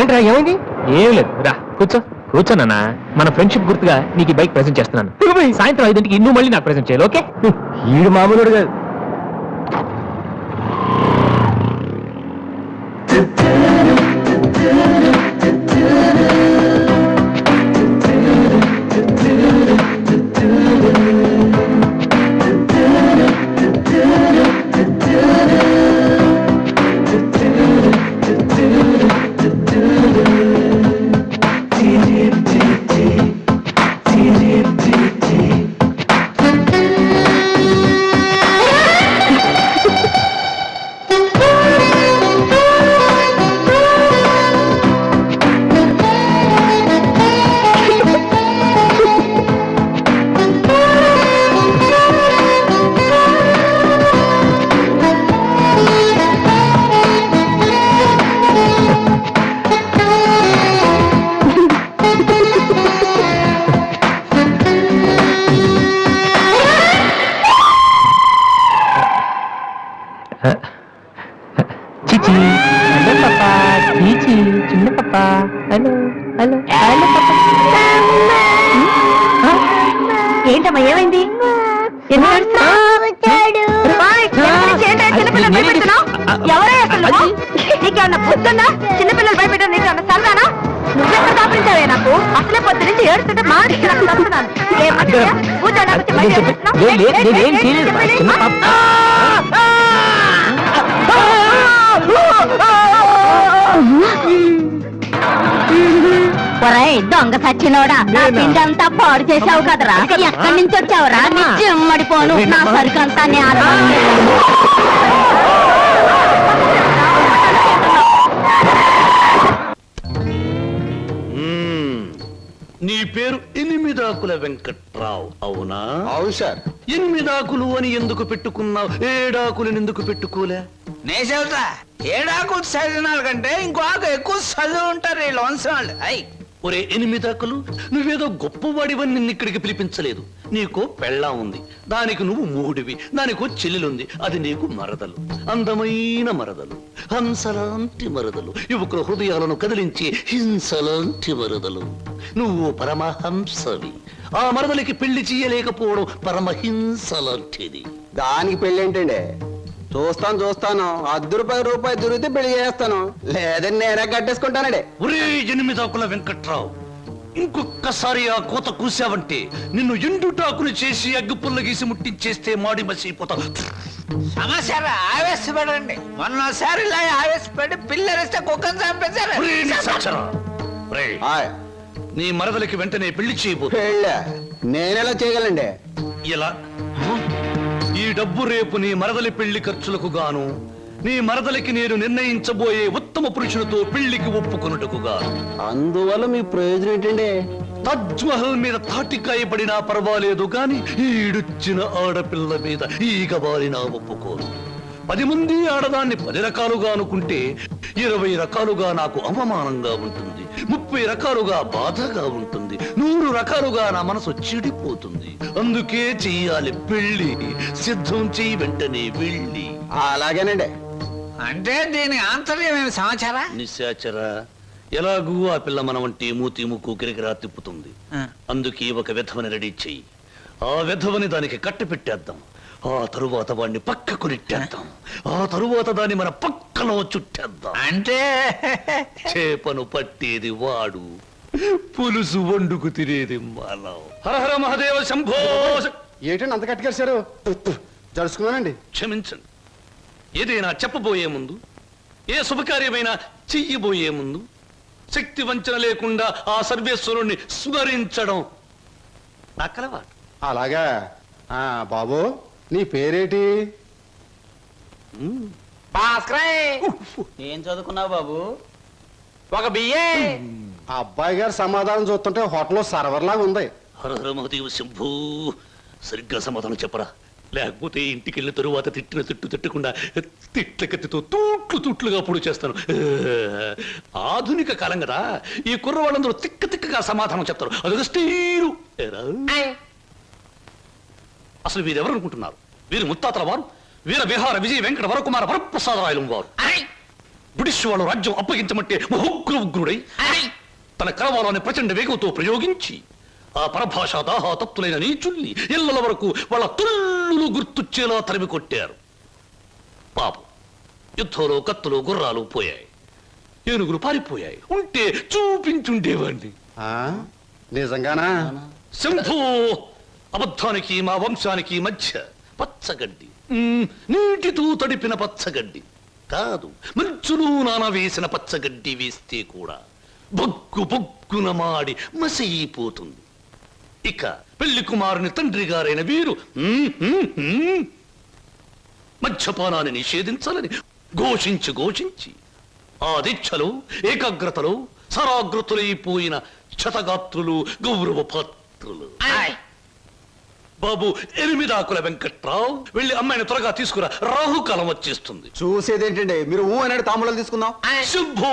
ఏంట్రా, ఏమైంది? ఏం లేదు, రా కూర్చో. కూర్చోనన్నా, మన ఫ్రెండ్షిప్ గుర్తుగా నీకు ఈ బైక్ ప్రెజెంట్ చేస్తున్నాను. సాయంత్రం 5ంటికి నువ్వు మళ్ళీ నాకు ప్రెజెంట్ చేయాలి, ఓకే? ఈడు మామూలుడు కాదు. చీచి చిన్న పప్ప హలో హలో హలో ఏంటమ్మా ఏమైంది నీకేమన్నా పొద్దున్నా చిన్నపిల్లలు భయపెట్టారు, నీకేమన్నా సరదానా? నువ్వెక్కడ దాపించావే నాకు? అసలే పొద్దు నుంచి ఏడుస్తుంటే దొంగ సచ్చినోడా, నా పిండి అంతా పాడు చేసావు కదరా. ఎక్కడి నుంచి వచ్చావురా? నీ చెమ్మడిపోను నా సరుకంతా నేల. నీ పేరు ఎనిమిదాకుల వెంకట్రావు అవునా? అవును సార్. ఎనిమిదాకులు అని ఎందుకు పెట్టుకున్నావు? ఏడాకులను ఎందుకు పెట్టుకోలే? నే చెబుతా, ఏడాకు చదివిన కంటే ఇంకో ఆకు ఎక్కువ చదువు ఉంటారు వీళ్ళు వంశవాళ్ళు. అయ్ ఒరే ఎనిమిదాకులు, నువ్వేదో గొప్పవాడివని నిన్ను ఇక్కడికి పిలిపించలేదు. నీకో పెళ్ళా ఉంది, దానికి నువ్వు మూడివి, దానికో చెల్లెలుంది, అది నీకు మరదలు. అందమైన మరదలు, హంసలాంటి మరదలు, యువకుల హృదయాలను కదిలించి హింసలాంటి మరదలు. నువ్వు పరమహంసవి. ఆ మరదలికి పెళ్లి చేయలేకపోవడం పరమహింస లాంటిది. దానికి పెళ్ళి ఏంటండి? చూస్తాను ₹10 దొరికితే పెళ్లి చేస్తాను, లేదని నేనే కట్టేసుకుంటానండి. ఒరే ఎనిమిదాకుల వెంకట్రావు, ఇంకొక్కసారి ఆ కోత కూసావంటే నిన్ను ఎండుటాకులు చేసి అగ్గిపుల్ల గీసి ముట్టించేస్తే మాడి మసిపోతావు. సమాచారం ఆవేశపడండి. మొన్నసారి ఇలా ఆవేశపడి పిల్లరిస్తే కుక్కను చంపేశారు. ఒరే నిశాచరా, ఒరే, నీ మరదలికి వెంటనే పెళ్లి చేయబోతు. నేనెలా చేయగలండి? ఇలా ఈ డబ్బు రేపు నీ మరదలి పెళ్లి ఖర్చులకు గాను, నీ మరదలికి నేను నిర్ణయించబోయే ఉత్తమ పురుషునితో పెళ్లికి ఒప్పుకొనుటకు గాను. అందువల్ల మీ ప్రయోజనం ఏంటండి? తాజ్ మహల్ మీద తాటికాయ పడినా పర్వాలేదు గాని ఈడుచ్చిన ఆడపిల్ల మీద ఈగ బారినా ఒప్పుకోను. 10 మంది ఆడదాన్ని 10 రకాలుగా అనుకుంటే 20 రకాలుగా నాకు అవమానంగా ఉంటుంది, 30 రకాలుగా బాధగా ఉంటుంది, 100 రకాలుగా నా మనసు చెడిపోతుంది. అందుకే చెయ్యాలి పెళ్లి. సిద్ధం చెయ్యి వెంటనే వెళ్ళి. అలాగేనండి. అంటే దీని ఆంతర్యమైన సమాచారా? నిశాచరా, ఎలాగూ ఆ పిల్ల మన వంటి మూతి ముక్కు కిరికిరా తిప్పుతుంది. అందుకే ఒక విధవని రెడీ చెయ్యి. ఆ విధవని దానికి కట్టి పెట్టేద్దాం. ఆ తరువాత వాడిని పక్కకు నెట్టేద్దాం. ఆ తరువాత దాన్ని మన పక్కలో చుట్టేద్దాం. అంటే చేపను పట్టేది వాడు, పులుసు వండుకు తినేది మనం. హరహర మహదేవ శంభో. ఏంటండి అంత కట్టుకేశారు? జరుచుకున్నానండి. క్షమించండి. ఏదైనా చెప్పబోయే ముందు, ఏ శుభకార్యమైనా చెయ్యబోయే ముందు శక్తి వంచన లేకుండా ఆ సర్వేశ్వరుణ్ణి స్మరించడం నా కలవాటు. అలాగా. బాబు, నీ పేరేటి? ఏం చదువుకున్నావు బాబు? ఒక బిఏ. అబ్బాయి గారు సమాధానం చూస్తుంటే హోటల్లో సర్వర్ లాగా ఉంది. హరహర మహదేవ శంభూ. సరిగ్గా సమాధానం చెప్పరా, లేకపోతే ఇంటికి వెళ్ళిన తరువాత తిట్టిన తిట్టు తిట్టకుండా తిట్ల కత్తితో తూట్లుగా పొడి చేస్తాను. ఆధునిక కాలం కదా, ఈ కుర్రవాళ్ళందరూ తిక్కగా సమాధానం చెప్తారు. అదొక స్టీలు. అసలు వీరెవరు అనుకుంటున్నారు? వీరు ముత్తాతల వారు వీర విహార విజయ వెంకట వరకుమార వరప్రసాదరాయలు వారు. బ్రిటిష్ వాళ్ళు రాజ్యం అప్పగించమంటే ఉగ్రుడై తన కరవాలని ప్రచండ వేగంతో ప్రయోగించి ఆ పరభాష దాహా తత్తులైన నీచుల్ని ఇళ్ల వరకు వాళ్ళ తుల్లులు గుర్తుచ్చేలా తరిమి కొట్టారు. పాపం, యుద్ధంలో కత్తులు గుర్రాలు పోయాయి, ఏనుగులు పారిపోయాయి. ఉంటే చూపించుండేవాడిని. నిజంగానా? శంభూ. అబద్ధానికి మా వంశానికి మధ్య పచ్చగడ్డి, నీటితో తడిపిన పచ్చగడ్డి కాదు, మంచులు నానవేసిన పచ్చగడ్డి వేస్తే కూడా బొగ్గున మాడి మసైపోతుంది. ఇక పెళ్లి కుమారుని తండ్రి గారైన వీరు మద్యపానాన్ని నిషేధించాలని ఘోషించి ఆ దీక్షలో ఏకాగ్రతలో సరాగ్రతులైపోయిన క్షతగాత్రులు, గౌరవ పాత్రులు. బాబు ఎనిమిదాకుల వెంకట్రావు, వెళ్ళి అమ్మాయిని త్వరగా తీసుకురా, రాహుకాలం వచ్చేస్తుంది. చూసేదేంటండి, మీరు అన్నాడు తాములు తీసుకుందాం. శుభో.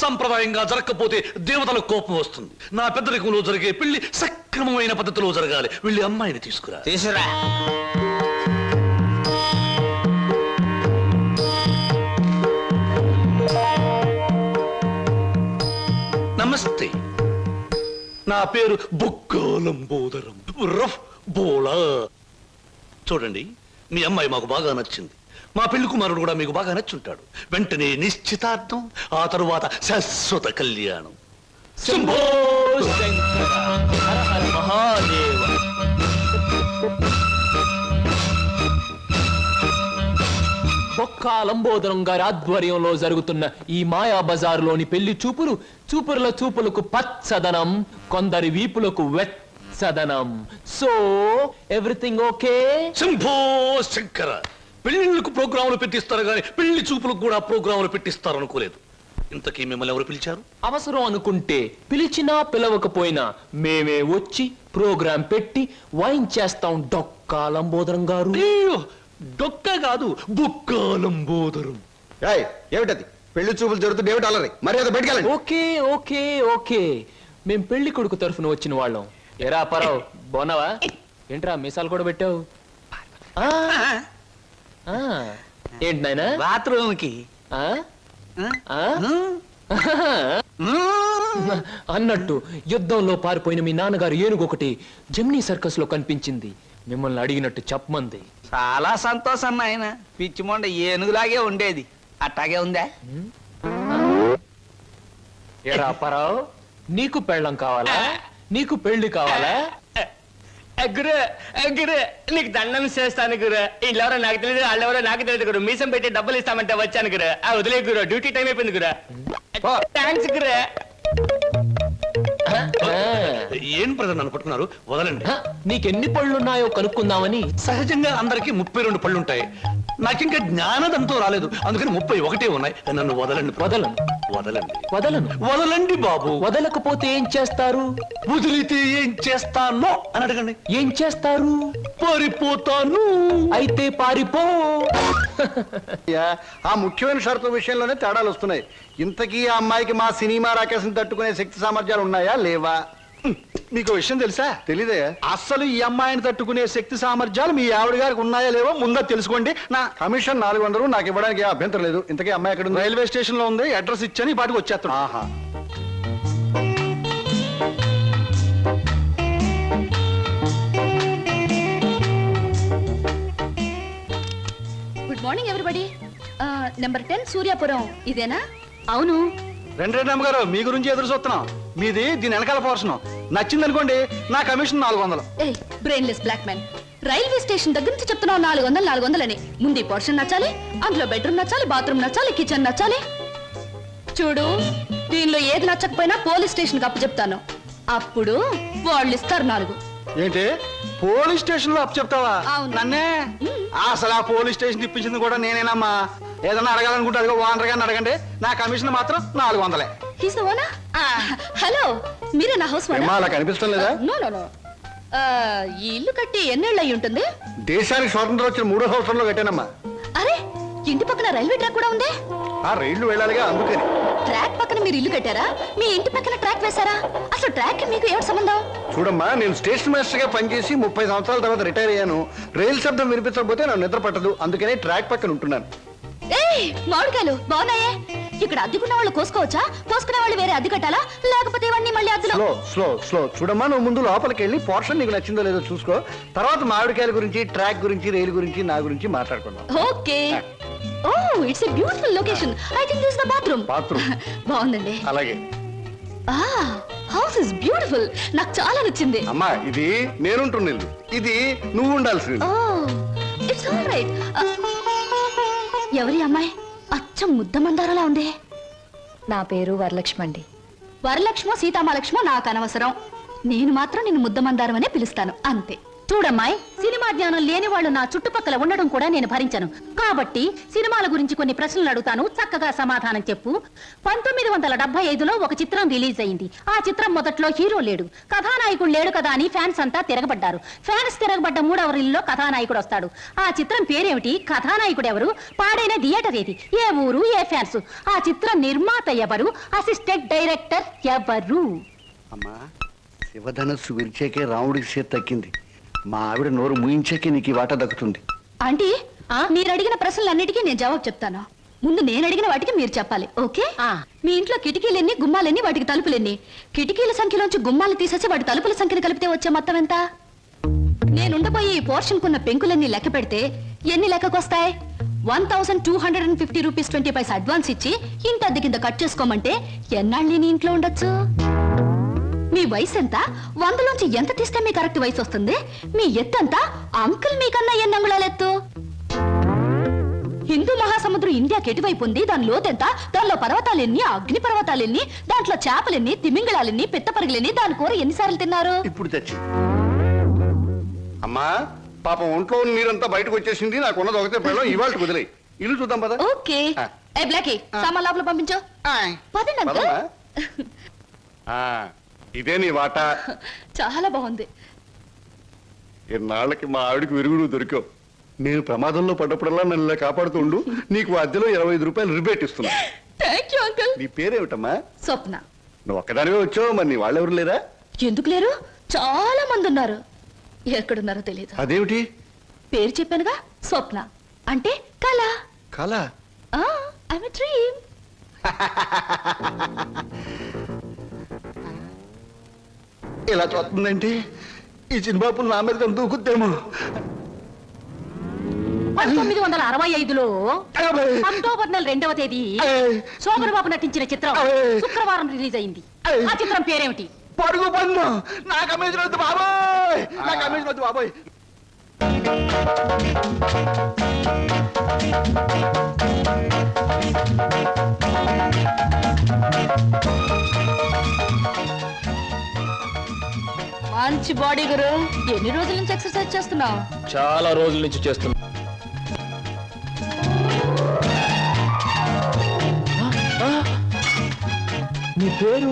సంప్రదాయంగా జరగకపోతే దేవతలకు కోపం వస్తుంది. నా పెద్దరికంలో జరిగే పెళ్లి సక్రమమైన పద్ధతిలో జరగాలి. వెళ్ళి అమ్మాయిని తీసుకురా. తీసురా. నమస్తే. నా పేరు బుక్కాలంబోదరం రఫ్ బోలా. చూడండి, మీ అమ్మాయి మాకు బాగా నచ్చింది. మా పెళ్లి కుమారుడు కూడా మీకు బాగా నచ్చుంటాడు. వెంటనే నిశ్చితార్థం, ఆ తరువాత శాశ్వత కళ్యాణం. శంభో శంకర, హర హర మహాదేవ. బొక్క లంబోదరం గారి ఆధ్వర్యంలో జరుగుతున్న ఈ మాయా బజారులోని పెళ్లి చూపులు చూపుల చూపులకు పచ్చదనం, కొందరి వీపులకు వెచ్చదనం. So everything okay? Shambho Shankara, పెళ్లిళ్ళకు ప్రోగ్రాములు పెట్టిస్తారు కానీ పెళ్లి చూపులకు కూడా ప్రోగ్రాములు పెట్టిస్తారు అనుకోలేదు. ఇంతకీ మిమ్మల్ని ఎవరు పిలిచారు? అవసరం అనుకుంటే పిలిచినా పిలవకపోయినా మేమే వచ్చి ప్రోగ్రాం పెట్టి వాయించేస్తాం డొక్కా లంబోదరం గారు. అయ్యో, డొక్క కాదు, బుక్కాలంబోదరం. ఏమిటది? పెళ్లి చూపులు జరుగుతుంది, ఏమిటి అలరి? మర్యాద బయటకెళ్ళండి. ఓకే ఓకే ఓకే, మేం పెళ్లి కొడుకు తరఫున వచ్చిన వాళ్ళం. ఎరా పరావు, బాగున్నావా? ఏంట్రా మీసాలు కూడా పెట్టావు? ఏంటి నాయనా? బాత్రూమ్ కి అన్నట్టు యుద్ధంలో పారిపోయిన మీ నాన్నగారు ఏనుగు ఒకటి జమ్నీ సర్కస్ లో కనిపించింది. మిమ్మల్ని అడిగినట్టు చెప్పమంది. చాలా సంతోషం నాయన. పిచ్చి మొండ ఏనుగులాగే ఉండేది, అట్టాగే ఉందా? ఎరా పరావు, నీకు పెళ్ళం కావాలా? నీకు పెళ్లి కావాలా? గురు గురు, నీకు దండం చేస్తాను గురు. వీళ్ళెవరో నాకు తెలియదు, వాళ్ళెవరో నాకు తెలియదు గురు. మీసం పెట్టి డబ్బులు ఇస్తామంటే వచ్చాను గురు. వదిలే గురు, డ్యూటీ టైం అయిపోయింది గురు. థ్యాంక్స్ గురు. ఏం ప్రజలు అనుకుంటున్నారు? వదలండి. నీకెన్ని పళ్ళున్నాయో కనుక్కుందామని. సహజంగా అందరికి 32 పళ్ళుంటాయి. నాకింకా జ్ఞానదంతో రాలేదు, అందుకని 31 ఉన్నాయి. నన్ను వదలండి. వదలను వదలండి. వదలను. వదలండి బాబు. వదలకపోతే ఏం చేస్తారు? వదిలితే ఏం చేస్తానో అని అడగండి. ఏం చేస్తారు? పారిపోతాను. అయితే పారిపో. ఆ ముఖ్యమైన షరతుల విషయంలోనే తేడాలు వస్తున్నాయి. ఇంతకీ ఆ అమ్మాయికి మా సినిమా రాకేశం తట్టుకునే శక్తి సామర్థ్యాలు ఉన్నాయా లేవా? మీకు విషయం తెలుసా? తెలీదే. అస్సలు ఈ అమ్మాయిని తట్టుకునే శక్తి సామర్థ్యాలు మీ ఆవిడ గారికి ఉన్నాయా లేవో ముందా తెలుసుకోండి. నా కమిషన్ 400 నాకు ఇవ్వడానికి ఏ అభ్యంతరం లేదు. ఇంతకీ అమ్మాయి ఎక్కడ ఉంది? రైల్వే స్టేషన్ లో ఉంది, అడ్రస్ ఇచ్చాను, ఈ పాటికి వచ్చేస్తాను. ఆహా. Good morning everybody. Number 10 Suryapuram ఇదేనా? అవును. రెండు అమ్మగారు, మీ గురించి ఎదురు చూస్తున్నాం. మీది దీని వెనకాల పోర్షన్ నచ్చింది అనుకోండి, నా commission 400. A brainless black man, railway station దగ్గర నుంచి చెప్తున్నావు 400 అని. ముందు పోర్షన్ నచ్చాలి, అందులో బెడ్రూమ్ నచ్చాలి, బాత్రూమ్ నచ్చాలి, కిచెన్ నచ్చాలి. చూడు, దీనిలో ఏది నచ్చకపోయినా పోలీస్ స్టేషన్ కి అప్పు చెప్తాను. అప్పుడు వాళ్ళు ఇస్తారు 4. ఏంటి పోలీస్ స్టేషన్ లో అప్పు చెప్తావా? అవును. నన్నే? అసలు ఆ పోలీస్ స్టేషన్ ఇప్పించింది కూడా నేనేనమ్మా. ఏదన్నా అడగాలనుకుంటే అదిగో ఓనర్ గారిని అడగండి, నా కమిషన్ మాత్రం 400. He's the owner. హలో, మీరే నా హౌస్ ఓనర్? అలా కనిపిస్తాం లేదా? No no no. ఈ ఇల్లు కట్టి ఎన్నేళ్ళు అయి ఉంటుంది? దేశానికి స్వాతంత్రం వచ్చిన 3వ సంవత్సరంలో కట్టానమ్మా. అరే, ఇంటి పక్కన రైల్వే ట్రాక్ కూడా ఉంది. ఆ రైళ్లు వెళ్ళాలిగా, అందుకని. ట్రాక్ పక్కన మీరు ఇల్లు కట్టారా? మీ ఇంటి పక్కన ట్రాక్ వేశారా? అసలు ట్రాక్ మీకు ఏమిటి సంబంధం? చూడమ్మా, నేను స్టేషన్ మాస్టర్ గా పనిచేసి 30 సంవత్సరాల తర్వాత రిటైర్ అయ్యాను. రైలు శబ్దం వినిపించకపోతే నాకు నిద్ర పట్టదు, అందుకనే ట్రాక్ పక్కన ఉంటున్నాను. ఏయ్, మామిడికాయలు బాగున్నాయే. ఇక్కడ అద్దెకున్న వాళ్ళు కోసుకోవచ్చా? కోసుకునే వాళ్ళు వేరే అద్దె కట్టాలా? లేకపోతే ఇవన్నీ మళ్ళీ అద్దెలో? Slow slow slow. చూడమ్మా, నువ్వు ముందు లోపలికి వెళ్ళి పోర్షన్ నీకు నచ్చిందో లేదో చూసుకో. తర్వాత మామిడికాయల గురించి, ట్రాక్ గురించి, రైలు గురించి, నా గురించి మాట్లాడుకుందాం. Okay. Oh, it's a beautiful location. I think this is the bathroom. Bathroom బాగుందండి. అలాగే. House is beautiful. నాకు చాలా నచ్చింది. అమ్మా, ఇది నేనుంటున్న ఇల్లు, ఇది నువ్వు ఉండాల్సింది. ఓ, ఇట్స్ ఆల్ రైట్. ఎవరి అమ్మాయి? అచ్చం ముద్ద మందారలా ఉంది. నా పేరు వరలక్ష్మి అండి. వరలక్ష్మో సీతామలక్ష్మో నాకు అనవసరం. నేను మాత్రం నిన్ను ముద్ద మందారం అనే పిలుస్తాను, అంతే. చూడమ్మాయి, సినిమా జ్ఞానం లేని వాళ్ళు నా చుట్టుపక్కల ఉండడం కూడా నేను భరించను. కాబట్టి సినిమాల గురించి కొన్ని ప్రశ్నలు అడుగుతాను, చక్కగా సమాధానం చెప్పు. 1975లో ఒక చిత్రం రిలీజ్ అయింది. ఆ చిత్రం మొదట్లో హీరో లేడు, కథానాయకుడు లేడు కదా అని ఫ్యాన్స్ అంతా తిరగబడ్డారు. ఫ్యాన్స్ తిరగబడ్డ 3వ రీల్లో కథానాయకుడు వస్తాడు. ఆ చిత్రం పేరేమిటి? కథానాయకుడు ఎవరు? పాడైన థియేటర్ ఏది? ఏ ఊరు? ఏ ఫ్యాన్స్? ఆ చిత్రం నిర్మాత ఎవరు? అసిస్టెంట్ డైరెక్టర్ ఎవరు? అమ్మా, శివధనస్సు విరిచేకే రాముడికి చేతి తక్కింది. మా ఆవిడ నోరు ముయించాకే నీకు ఈ వాట దక్కుతుంది. ఆంటీ, మీరు అడిగిన ప్రశ్నలన్నిటికీ నేను జవాబు చెప్తాను. ముందు నేను అడిగిన వాటికి మీరు చెప్పాలి, ఓకే? మీ ఇంట్లో కిటికీలెన్ని, గుమ్మాలెన్ని, వాటికి తలుపులెన్ని? కిటికీల సంఖ్యలోంచి గుమ్మాలు తీసేసి వాటి తలుపుల సంఖ్యను కలిపితే వచ్చే మొత్తం ఎంత? నేనుండబోయే ఈ పోర్షన్ కున్న పెంకులన్నీ లెక్క పెడితే ఎన్ని లెక్కకొస్తాయి? 1250 రూపీస్ 20 పైసా అడ్వాన్స్ ఇచ్చి ఇంత అద్దె కింద కట్ చేసుకోమంటే ఎన్నాళ్ళు నేను ఇంట్లో ఉండొచ్చు? మీ వయసు ఎంత? 100లోంచి ఎంత తీస్తే మీ కరెక్ట్ వయసు వస్తుంది? మీ ఎత్తు ఎంత? అంకుల్ మీకన్నా ఎన్ని అంగుళాలు ఎత్తు? హిందూ మహాసముద్రం ఇండియాకి ఎటువైపు ఉంది? దాని లోతెంత? దానిలో పర్వతాలెన్ని, అగ్ని పర్వతాలెన్ని, దాంట్లో చేపలెన్ని, తిమింగళాలెన్ని, పిత్తపరిగలెన్ని, దాని కూర ఎన్నిసార్లు తిన్నారు? ఇప్పుడు తెచ్చి అమ్మా, పాపం ఒంట్లో నీరంతా బయటకు వచ్చేసింది. నాకు ఉన్నది ఒకటే పిల్లలు, ఇవాళ కుదిలే. ఇల్లు చూద్దాం పద. ఓకే. ఏ బ్లాకీ, సామాన్ లోపల పంపించు. పదండి అంకుల్. ఇదే నీ వాటా. చాలా బాగుంది. ఇన్నాళ్ళకి మా ఆవిడికి విరుగుడు దొరికావు. నేను ప్రమాదంలో పడ్డప్పుడల్లా నన్ను ఇలా కాపాడుతూ ఉండు. నీకు అద్దెలో 25 రూపాయలు రిబేట్ ఇస్తున్నా. Thank you uncle. నీ పేరేమిటమ్మా? స్వప్న. నువ్వు ఒక్కదానివే వచ్చావు, మరి నీ వాళ్ళెవరు లేరా? ఎందుకు లేరు? చాలా మంది ఉన్నారు. ఎక్కడున్నారో తెలియదు. అదేమిటి? పేరు చెప్పానుగా, స్వప్న అంటే కళ. కళ? I'm a dream. ఇలా చూస్తుందంటే ఈ చిన్నబాబులు నా మీద దూకుద్దేమో. 1965లో అక్టోబర్ నెల 2వ తేదీ శోభన్ బాబు నటించిన చిత్రం శుక్రవారం రిలీజ్ అయింది. ఆ చిత్రం పేరేమిటి? పడుగు పన్ను. నాకు అమేజ్ వద్దు బాబోయ్, నాకు అమేజ్ వద్దు బాబోయ్. మంచి బాడీ గురు. ఎన్ని రోజుల నుంచి ఎక్సర్సైజ్ చేస్తున్నావు? చాలా రోజుల నుంచి చేస్తున్నా. నీ పేరు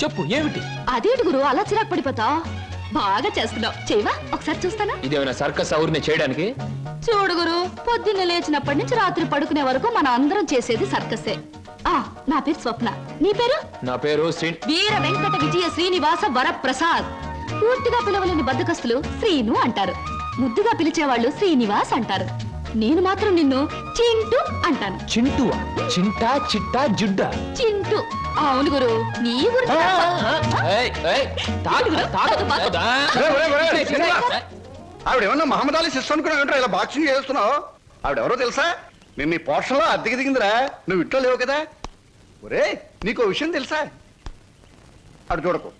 చెప్పు, ఏమిటి? అదేంటి గురు అలా చిరాకు పడిపోతావు? బాగా చేస్తున్నావు. చేయవా? ఒకసారి చూస్తానా? ఇదేమైనా సర్కస్ ఊరిని చేయడానికి? చూడు గురు, పొద్దున్న లేచినప్పటి నుంచి రాత్రి పడుకునే వరకు మనం అందరం చేసేది సర్కసే. నా పేరు స్వప్న. నీ పేరు? నా పేరు వీర వెంకట విజయ శ్రీనివాస వరప్రసాద్. పూర్తిగా పిలవలేని బద్దకస్తులు శ్రీను అంటారు. ముద్దుగా పిలిచేవాళ్ళు శ్రీనివాస్ అంటారు. నేను మాత్రం నిన్ను చింటూ అంటాను. చింటువా? చింటా, చిట్టా, జుడ్డా? చింటూ. అవును గురు, నీ గురించి ఆవిడేమన్నా మహమ్మద్ అలీ సిస్టర్ అనుకున్నా ఇలా బాక్సింగ్ చేస్తున్నావు? ఆవిడెవరో తెలుసా? నిన్న ఈ పోర్షన్లో అద్దెకి దిగిందిరా. నువ్వు ఇంట్లో లేవు కదా. ఒరే, నీకో విషయం తెలుసా? అటు చూడకు.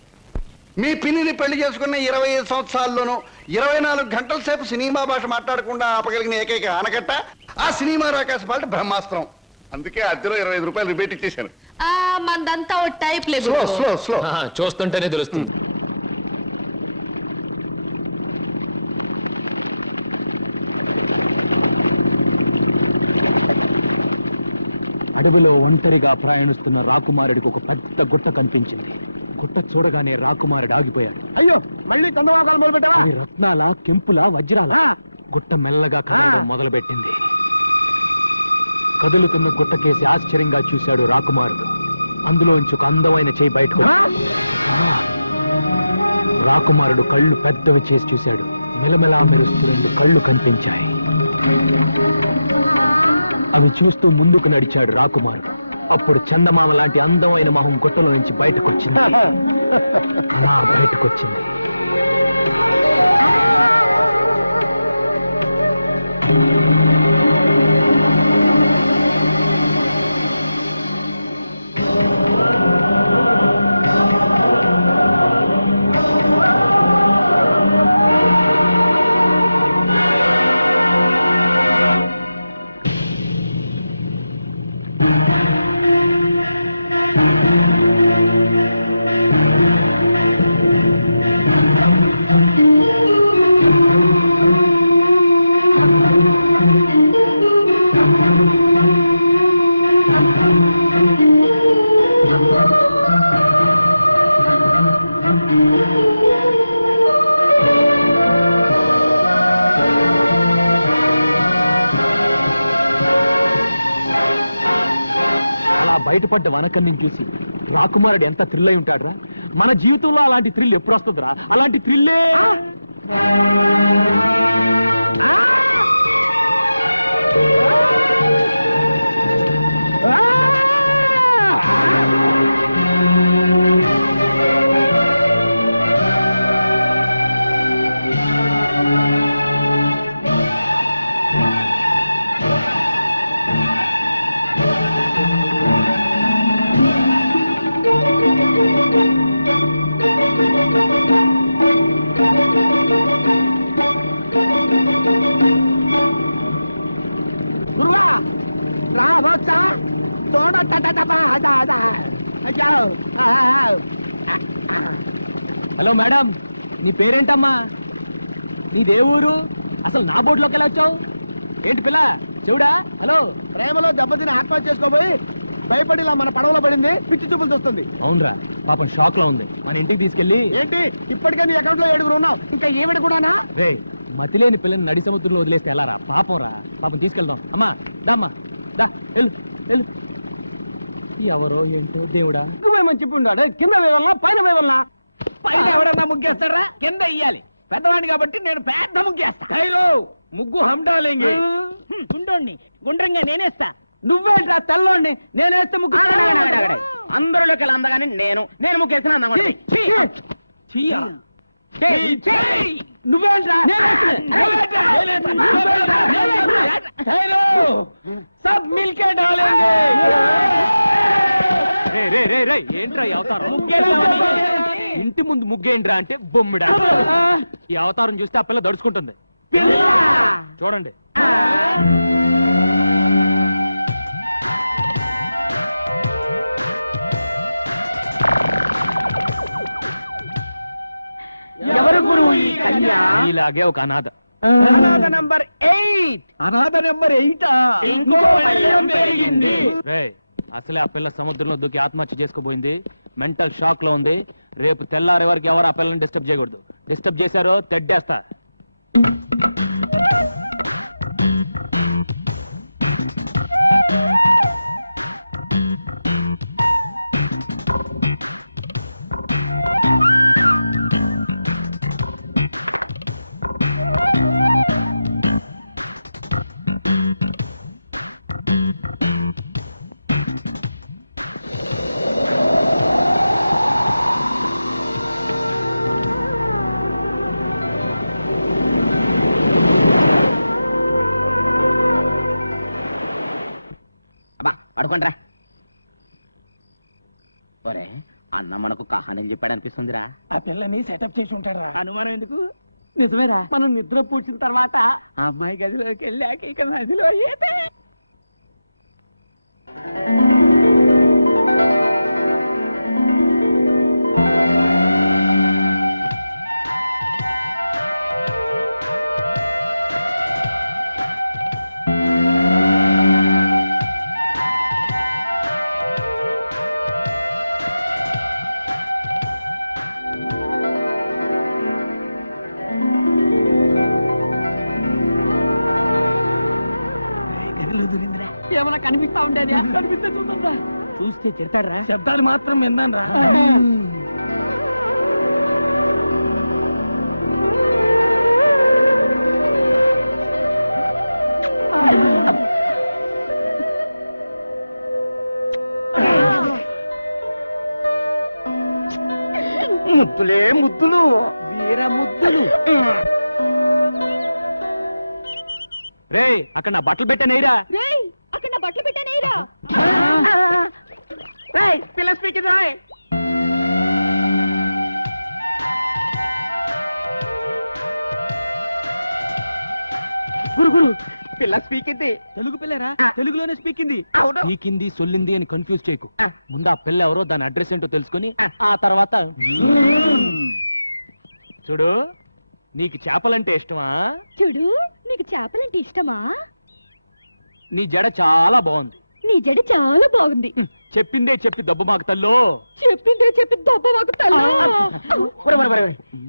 మీ పిన్నిని పెళ్లి చేసుకున్న 25 సంవత్సరాల్లోనూ 24 గంటల సేపు సినిమా భాష మాట్లాడకుండా ఆపగలిగిన ఏకైక ఆనకట్ట ఆ సినిమా రాకాశ పాట బ్రహ్మాస్త్రం. అందుకే అద్దెలో 25 రూపాయలు రిబేట్ ఇచ్చేశాను. మందంతా ఓ టైప్ లేదు. Slow slow slow. చూస్తుంటేనే తెలుస్తుంది. అడవిలో ఒంటరిగా ప్రయాణిస్తున్న రాకుమారుడికి ఒక పెద్ద గుట్ట కనిపించింది. గుట్ట చూడగానే రాకుమారుడు ఆగిపోయాడు. అయ్యో, మళ్ళీ చందమాకాలు మొదలు పెట్టావా? అవి రత్నాల, కెంపుల, వజ్రాల. గుట్ట మెల్లగా కదలడం మొదలుపెట్టింది. కదులుతున్న గుట్టకేసి ఆశ్చర్యంగా చూశాడు రాకుమారుడు. అందులోంచి ఒక అందమైన చేయి బయటకు. రాకుమారుడు కళ్ళు పెద్దవి చేసి చూశాడు. మెలమెలా మెరుస్తూ 2 కళ్ళు కనిపించాయి. అవి చూస్తూ ముందుకు నడిచాడు రాకుమారుడు. అప్పుడు చందమామ లాంటి అందమైన మొహం గుట్టలో నుంచి బయటకొచ్చింది. అలా బయటకొచ్చింది. బయటపడ్డ వనకన్నిని చూసి రాకుమారుడు ఎంత థ్రిల్ అయి ఉంటాడ్రా. మన జీవితంలో అలాంటి థ్రిల్ ఎప్పుడు వస్తుందిరా? అలాంటి థ్రిల్లే చూడ హలో మేడం, నీ పేరేంటమ్మా? నీదే ఊరు? అసలు నా బోర్డులోకి ఎలా వచ్చావు? ఏంటి పిల్ల చెవుడా? హలో, ప్రేమలో దెబ్బతిని ఆత్మహత్య చేసుకోబోయి భయపడి ఇలా మన పడవలో పడింది, పిచ్చి చూపులు చూస్తుంది. అవునరా, పాపం షాక్ లో ఉంది. మన ఇంటికి తీసుకెళ్ళి ఏంటి ఇప్పటికే నీ అకౌంట్ లో 7 ఉన్నావు, ఇంకా ఏమిటి కూడానా? రే, మతిలేని పిల్లని నడి సముద్రంలో వదిలేస్తే ఎలా రా? పాపం రా, పాపం తీసుకెళ్దాం. అమ్మా దామ్మా దా, వెళ్ళు వెళ్ళు. ఎవరో ఏంటో దేవుడా. మంచి ఉన్నాడు, కింద వేవల్లా పైన వేవల్లా? పైన ఎవడన్నా ముగ్గేస్తారా? కింద ఇయ్యాలి. పెద్దవాడిని కాబట్టి నేను పెద్ద ముగ్గేస్తా. ముగ్గు హండాలేంగి. గుండోణ్ణి గుండ్రంగా నేనేస్తా. నువ్వేంట్రా తెల్లోండి? నేనేస్తే ముగ్గు. అందరిలోకి అందగానే నేను ముగ్గేసిన నువ్వేంట్రా? సబ్ మిల్కే డాలేంగే. ఏంట్రా ఈ అవతారం? ఇంటి ముందు ముగ్గేంట్రా అంటే బొమ్మిడా. ఈ అవతారం చూస్తే ఆ పిల్ల దడుచుకుంటుంది. చూడండి. ఎవరు గురువు ఈ కన్య? ఇలాగే ఒక అనాథ. అనాథ నంబర్ 8. అనాథ నంబర్ 8. ఇంకో భయం పెరిగింది. అసలే ఆ పిల్ల సముద్రంలో దూకి ఆత్మహత్య చేసుకోబోయింది. మెంటల్ షాక్ లో ఉంది. రేపు తెల్లారే వరకు ఎవరు ఆ పిల్లని డిస్టర్బ్ చేయకూడదు. డిస్టర్బ్ చేశారో తెడ్డేస్తా. పడుకోండ్రా. ఒరే, అన్న మనకు కహానీలు చెప్పాడు అనిపిస్తుందిరా. ఆ పిల్లని సెటప్ చేసి ఉంటాడు. అనుమానం ఎందుకు? నిజమేరా. మనం నిద్ర పూడ్చిన తర్వాత ఆ అమ్మాయి గదిలోకి వెళ్ళాక ఇక నదిలో ఈతే. ఏమన్నా కనిపిస్తా ఉండేది? కనిపిస్తే చూద్దా. చూస్తే తిడతాడ్రా. శబ్దాలు మాత్రం విందాన్రా. ముద్దులే ముద్దులు, వీర ముద్దులు. రే, అక్కడ నా బట్టలు పెట్టానేరా. అక్కడ నా బట్టలు పెట్టానేరా. పిల్ల స్పీకింగ్ రాయ్. గురు పిల్ల స్పీకింది. తెలుగు పిల్లరా? తెలుగులోనే స్పీకింది. స్పీకింది సొల్లింది అని కన్ఫ్యూజ్ చేయకు. ముందు ఆ పిల్ల ఎవరో, దాని అడ్రస్ ఏంటో తెలుసుకొని ఆ తర్వాత చూడు. నీకు చేపలంటే ఇష్టమా? చూడు, నీకు చేపలంటే ఇష్టమా? నీ జడ చాలా బాగుంది. నీ జడ చాలా బాగుంది. చెప్పిందే చెప్పి దెబ్బ మాకు తల్లో. చెప్పిందే చెప్పి దెబ్బ మాకు తల్లో.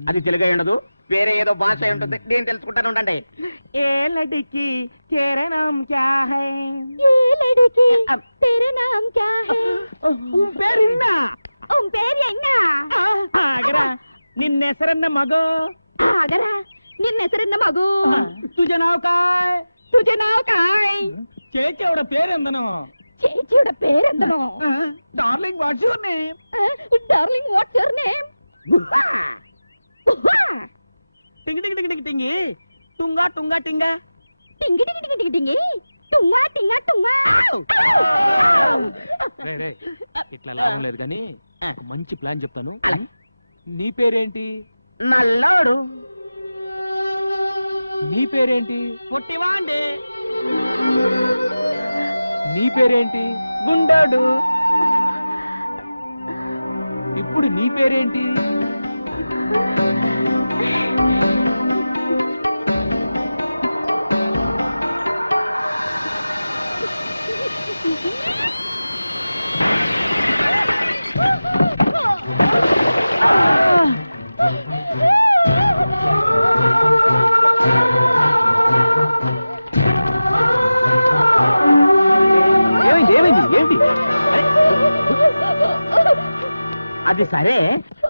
అది తెలుగు ఉండదు, వేరే ఏదో భాష ఉంటుంది. నేను తెలుసుకుంటాను ఉండండి. ఏ లడికి తేరా నామ్ క్యా హై? ఏ లడికి తేరా నామ్ క్యా హై? పేరిన్నా పేరు ఆగరా. నిన్నెసరన్న మగో. ఆగరా, నిన్నెసరన్న మగో. తుజ నావ్ కాయ్? తుజ నావ్ కాయ్? చేచేవడ పేరెందనో? చేచేవడ పేరెందనో? Darling what's your name? Darling what's your name? టింగి టింగి టింగి టింగి టుంగా టుంగా టింగా టింగి టింగి టింగి టింగి టుంగా టింగా టుంగా. ఇట్లా లాభం లేదు కానీ మంచి ప్లాన్ చెప్తాను. నీ పేరేంటి? నల్లోడు. నీ పేరేంటి? పొట్టివాండి. నీ పేరేంటి? గుండోడు. ఇప్పుడు నీ పేరేంటి? ఏంటి? అది సరే,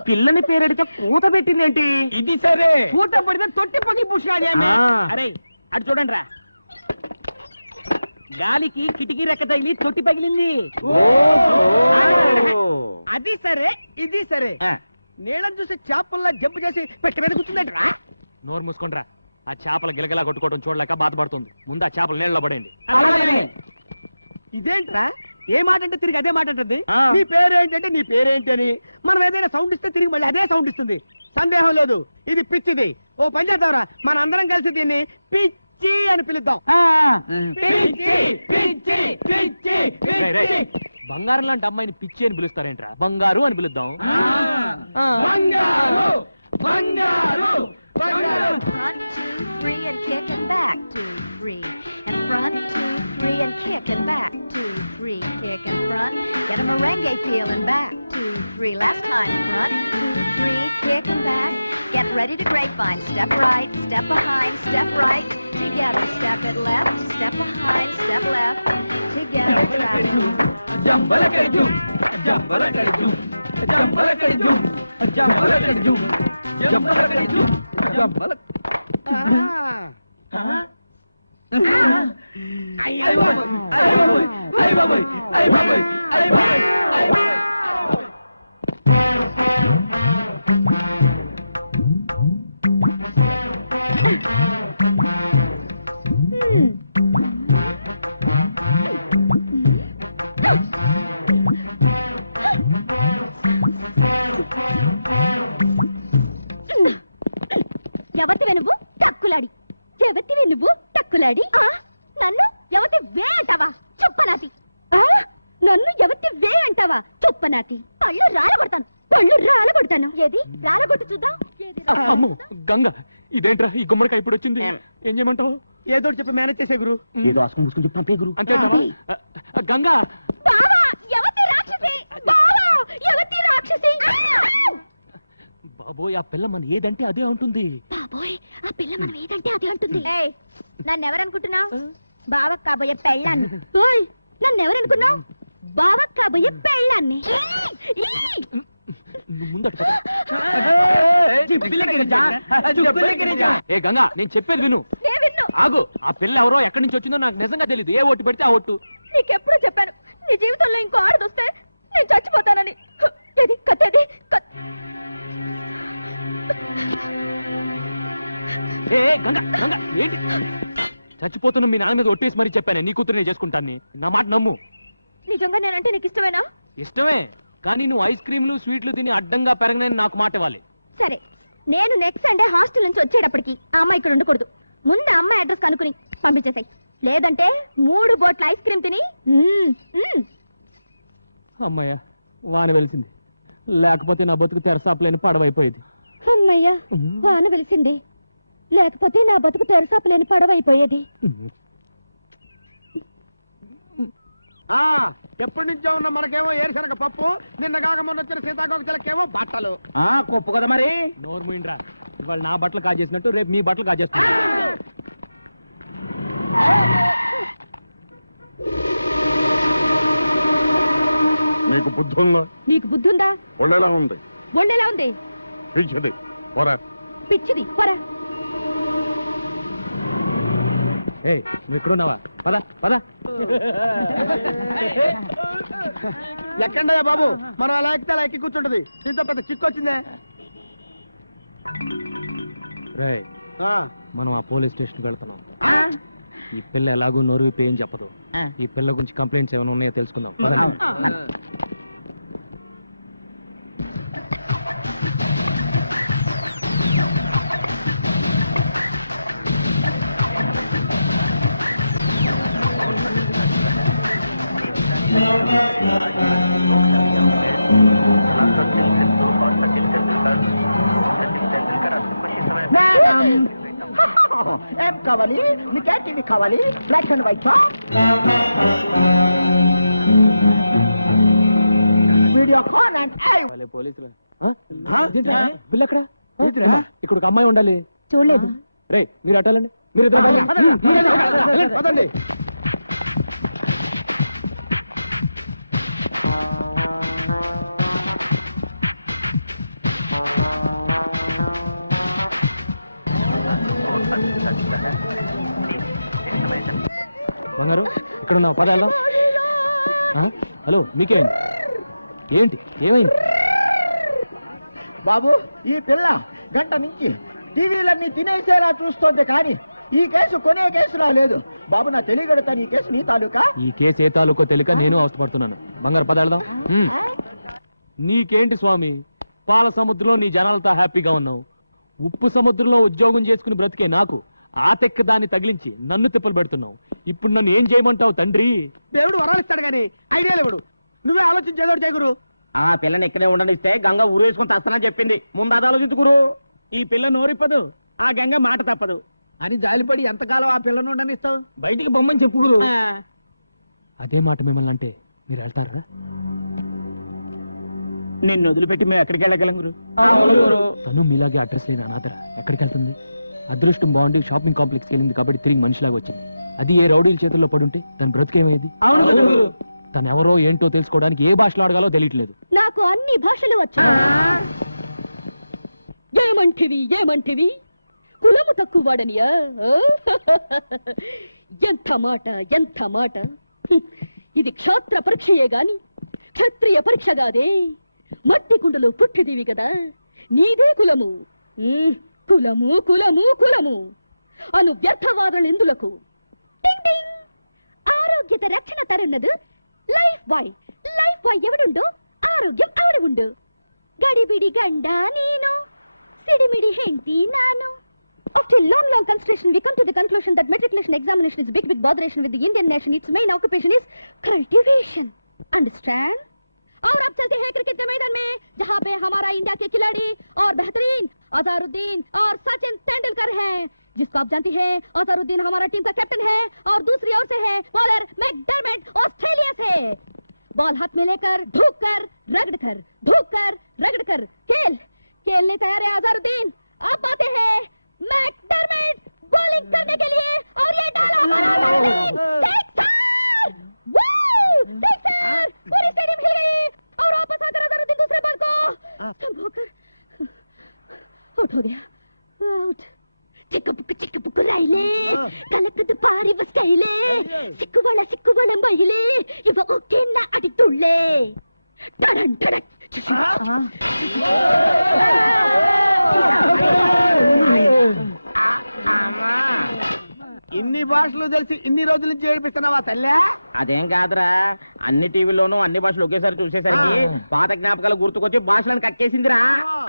పిల్లని పేరెడితే కూత పెట్టిందేంటి? ఇది సరే, కూత పడితే తొట్టి పగిలి పూసినాడు. అరే అటు చూడండి రా, గాలికి కిటికీ రెక్క తగిలి తొట్టి పగిలింది. అది సరే, ఇది సరే, నీళ్ళని చూసి చేపల్లా జంపు చేసి పెట్టి మీద కూర్చుందంటరా. నోరు మూసుకుంట్రా. ఆ చేపల గిలగిలా కొట్టుకోవడం చూడలేక బాధపడుతుంది. ముందు ఆ చేపలు నీళ్ళలో పడేయండి. ఇదేంట్రా, ఏ మాట అంటే తిరిగి అదే మాట అంటుంది. నీ పేరేంటి అంటే నీ పేరేంటి అని. మనం ఏదైనా సౌండ్ ఇస్తే తిరిగి మళ్ళీ అదే సౌండ్ ఇస్తుంది. సందేహం లేదు, ఇది పిచ్చిది. ఓ పని చేద్దాంరా, మన అందరం కలిసి దీన్ని పిచ్చి అని పిలుద్దాం. రేయ్, రేయ్, బంగారం లాంటి అమ్మాయిని పిచ్చి అని పిలుస్తారేంట్రా? బంగారు అని పిలుద్దాం. Front 2, 3 and kick and back 2, 3. And front 2, 3 and kick and back 2, 3. Kick and front. Get a merengue feel and back 2, 3. Last time. Front 2, 3. Kick and back. Get ready to grapevine. Step right. Step behind. Step right. Together. Step it left. Step behind. Step left. Together. Travel. Jambalakadi Jambalakadi Jambalakadi Jambalakadi Jambalakadi Jambala. ఎవతివే నువ్వు టక్కులాడి? ఎవతివే నువ్వు టక్కులాడి? నన్ను ఎవతి వే అంటావా చుప్పనాతి? నన్ను ఎవతి వే అంటావా చుప్పనాతి? పళ్ళు రాలగొడతాను, పళ్ళు రాలగొడతాను. ఏది రాలగొట్టు చూద్దాం. అమ్మో గంగ, ఇదేంట్రా ఈ గుమ్మడికాయ ఇప్పుడు వచ్చింది? ఏం చేయమంటావు? ఏదో చెప్పి మేనేజ్ చేసే గురు. ఏదో ఆసుకుని మూసుకుని చెప్పి పంపే గురు. అంతే గంగా. బావా ఎవతి రాక్షసి! బావా ఎవతి రాక్షసి! బాబోయ్, ఆ పిల్ల మన ఏదంటే అదే ఉంటుంది. బాబోయ్, ఆ పిల్ల మనం ఏదంటే అదే అంటుంది. నన్ను ఎవరనుకుంటున్నావు? బావకు కాబోయే పెళ్ళాన్ని. ఓయ్, నన్ను ఎవరనుకున్నావు? బావకు కాబోయే పెళ్ళాన్ని. నువ్వు ముందట ఏ గంగా, నేను చెప్పేది విను. ఆగు, ఆ పిల్ల ఎవరో ఎక్కడి నుంచి వచ్చిందో నాకు నిజంగా తెలియదు. ఏ ఓటు పెడితే ఆ ఓటు. నీకెప్పుడో చెప్పాను, నీ జీవితంలో ఇంకో ఆడదొస్తే నేను చచ్చిపోతానని. ఏది కత్తేది? ఏ గంగా, గంగా ఏంటి? చచ్చిపోతున్నా మీ నాన్న మీద ఒట్టేసి మరీ చెప్పాను నీ కూతురునే చేసుకుంటాను. నా మాట నమ్ము. నిజంగా నేనంటే నీకు ఇష్టమేనా? ఇష్టమే, కానీ నువ్వు ఐస్ క్రీమ్లు స్వీట్లు తిని అడ్డంగా పెరగనని నాకు మాట ఇవ్వాలి. సరే, నేను నెక్స్ట్ సండే హాస్టల్ నుంచి వచ్చేటప్పటికి ఆ అమ్మాయి ఇక్కడ ఉండకూడదు. ముందు ఆ అమ్మాయి అడ్రస్ కనుక్కుని పంపించేసాయి. లేదంటే 3 బోట్ల ఐస్ క్రీమ్ తిని. అమ్మయ్య, వాన వెలిసింది. లేకపోతే నా బతుకు తెరసాపలేని పడవైపోయేది. అమ్మయ్యా, వాన వెలిసింది. లేకపోతే నా బతుకు తెరసాపలేని పడవైపోయేది. ఎప్పటి నుంచో ఉన్న మనకేమో ఏరుశనగ పప్పు, నిన్న కాక మొన్న వచ్చిన సీతాకోక చిలకేమో బట్టలు. కొప్పు కదా మరి. నోరు మూయిండ్రా. ఇవాళ నా బట్టలు కాజేసినట్టు రేపు మీ బట్టలు కాజేస్తున్నా. నీకు బుద్ధి ఉందా? నీకు బుద్ధి ఉందా? ఒళ్ళెలా ఉంది? ఒళ్ళెలా ఉంది? పిచ్చిది పోరా. పిచ్చిది పోరా. ఏ నువ్వు ఇక్కడున్నావా? పద పద. ఎక్కండయ్యా బాబు, మనం అలా ఎక్కితే అలా ఎక్కి కూర్చుంటది. దీంతో పెద్ద చిక్కు వచ్చిందే. రేయ్, మనం ఆ పోలీస్ స్టేషన్కి వెళ్తున్నాం. ఈ పిల్ల ఎలాగూ నోరు విప్పి ఏం చెప్పదు. ఈ పిల్ల గురించి కంప్లైంట్స్ ఏమైనా ఉన్నాయో తెలుసుకుందాం. పదండి. ఏం కావాలి నీకే టీవీ కావాలి బ్లాక్ అండ్ వైట్ వీడియో కాన్ అండ్ పోలీసులు బిల్ ఎక్కడ ఇక్కడ ఒక అమ్మాయి ఉండాలి. చూడలేదు. రే మీరు అట్టాలండి, మీరు పదండి. బంగారు ఇక్కడ ఉన్నావు, పద వెళ్దాం. హలో మీకేమైంది? ఏంటి ఏమైంది? బాబు ఈ పిల్ల గంట నుంచి టీవీలన్నీ తినేసేలా చూస్తోంది కానీ ఈ కేసు కొనే కేసులా లేదు. బాబు నా తెలియగడతాను ఈ కేసు నీ తాలూకా. ఈ కేసు ఏ తాలూకో తెలియక నేను అవస్థపడుతున్నాను. బంగారు పద వెళ్దాం. నీకేంటి స్వామి, పాల సముద్రంలో నీ జనాలతో హ్యాపీగా ఉన్నావు, ఉప్పు సముద్రంలో ఉద్యోగం చేసుకుని బ్రతికే నాకు ఆ తెక్క దాన్ని తగిలించి నన్ను తిప్పలు పెడుతున్నావు. ఇప్పుడు నన్ను ఏం చేయమంటావు తండ్రి? దేవుడు వరాలు ఇస్తాడు కానీ ఐడియా లేవుడు. నువ్వే ఆలోచించేదోడు చేయగురు. ఆ పిల్లని ఇక్కడే ఉండనిస్తే గంగ ఊరు వేసుకొని తస్తానని చెప్పింది. ముందు అది ఆలోచించుకురు. ఈ పిల్ల నోరిప్పదు, ఆ గంగ మాట తప్పదు అని జాలిపడి ఎంతకాలం ఆ పిల్లను ఉండనిస్తావు? బయటికి బొమ్మని చెప్పుకురు. అదే మాట మిమ్మల్ని అంటే మీరు వెళ్తారా? నిన్ను వదిలిపెట్టి మేము ఎక్కడికి వెళ్ళగలం గురు? తను మీలాగే అడ్రస్ లేని అనాథరా ఎక్కడికి వెళ్తుంది? అదృష్టం బాగుండి షాపింగ్ కాంప్లెక్స్కి వెళ్ళింది కాబట్టి తిరిగి మనిషిలాగా వచ్చింది. అది ఏ రౌడీల చేతుల్లో పడుంటే తన బ్రతికేమయ్యేది? తను ఎవరో ఏంటో తెలుసుకోవడానికి ఏ భాషలో అడగాలో తెలియట్లేదు. నాకు అన్ని భాషలు వచ్చు. ఏమంటివి కులము తక్కువ వాడనియా? ఎంత మాట. ఇది క్షాత్ర పరీక్షయే గాని క్షత్రియ పరీక్ష కాదే. మట్టి కుండలో పుట్టిదివి కదా, నీదే కులము. కులము అను వ్యర్థవాదన ఎందులకు? ఆరోగ్యత రక్షణ తరున్నదు లైఫ్ బాయ్ ఎవడుండో ఆరోగ్యం అవడు ఉండు. గడిబిడి గండ నేను, సిడిమిడి హెంటి నాను. After long consideration, we come to the conclusion that matriculation examination is big botheration with the Indian nation. Its main occupation is cultivation. Understand? और अब चलते हैं क्रिकेट के मैदान में, जहाँ पे हमारा इंडिया के खिलाड़ी और बेहतरीन अजहरुद्दीन और सचिन तेंदुलकर हैं, जिसको आप जानती हैं अजहरुद्दीन हमारा टीम का कैप्टन है और दूसरी ओर से है बॉलर मैकडरमट ऑस्ट्रेलिया से. बॉल हाथ में लेकर रगड़ कर खेलने तैयार है अजहरुद्दीन. अब आते हैं मैकडरमट बॉलिंग करने के लिए और ये डाला पूरी स्टेडियम हिल गई और वापस आकर अजहरुद्दीन दूसरे बॉल को संभोकर आउट हो गया. आउट. ಚಿಕ್ಕ ರೈಲೆ ಕಲಕದ ಪಾರಿ ಬಸ್ ಕೈಲೆ ಸಿಕ್ಕುವಳ ಮಹಿಳೆ ಇವ ಓಕೆನ್ನ ಅಡಿತುಳ್ಳೆ ಟಡನ್ ಟಡಕ್. ఇన్ని భాషలు తెలిసి ఇన్ని రోజుల నుంచి ఏడిపిస్తున్నావా తల్లి? అదేం కాదురా, అన్ని టీవీల్లోనూ అన్ని భాషలు ఒకేసారి చూసేసరికి పాత జ్ఞాపకాలు గుర్తుకొచ్చి భాషలను కక్కేసిందిరా.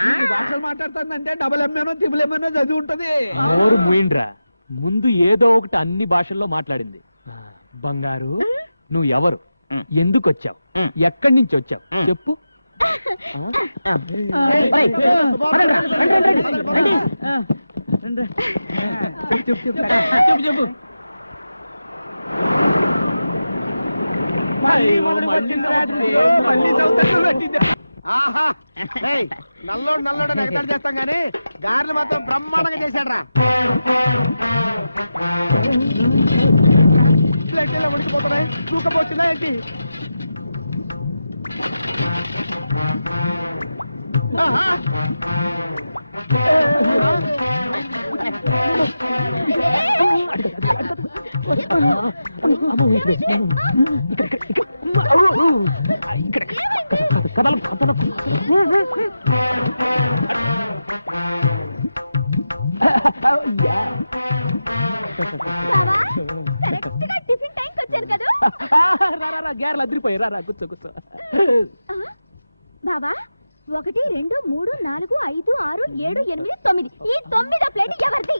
ఇన్ని భాషలు మాట్లాడుతుందంటే డబుల్ ఎంఏనో త్రిబుల్ ఎంఏనో చదివి ఉంటది. నోరు మూయిండ్రా, ముందు ఏదో ఒకటి అన్ని భాషల్లో మాట్లాడింది. బంగారు నువ్వు ఎవరు, ఎందుకు వచ్చావు, ఎక్కడి నుంచి వచ్చావు చెప్పు. చెప్పు. ఆహా, నల్లోడు ఎగతాడు చేస్తాం గానీ గారెలు మాత్రం బ్రహ్మాండంగా చేశాడ్రా. ప్లేట్లో ఉడికిపోతున్నాయి, తూకపోతుందా ఏంటి? టిఫిన్ టైంకి వచ్చారు కదా. గ్యారెలు అదిరిపోయి రా కూర్చో. బావా 1 2 3 4 5 6 7 8 9 ఈ 9వ ప్లేట్ ఎవరిది?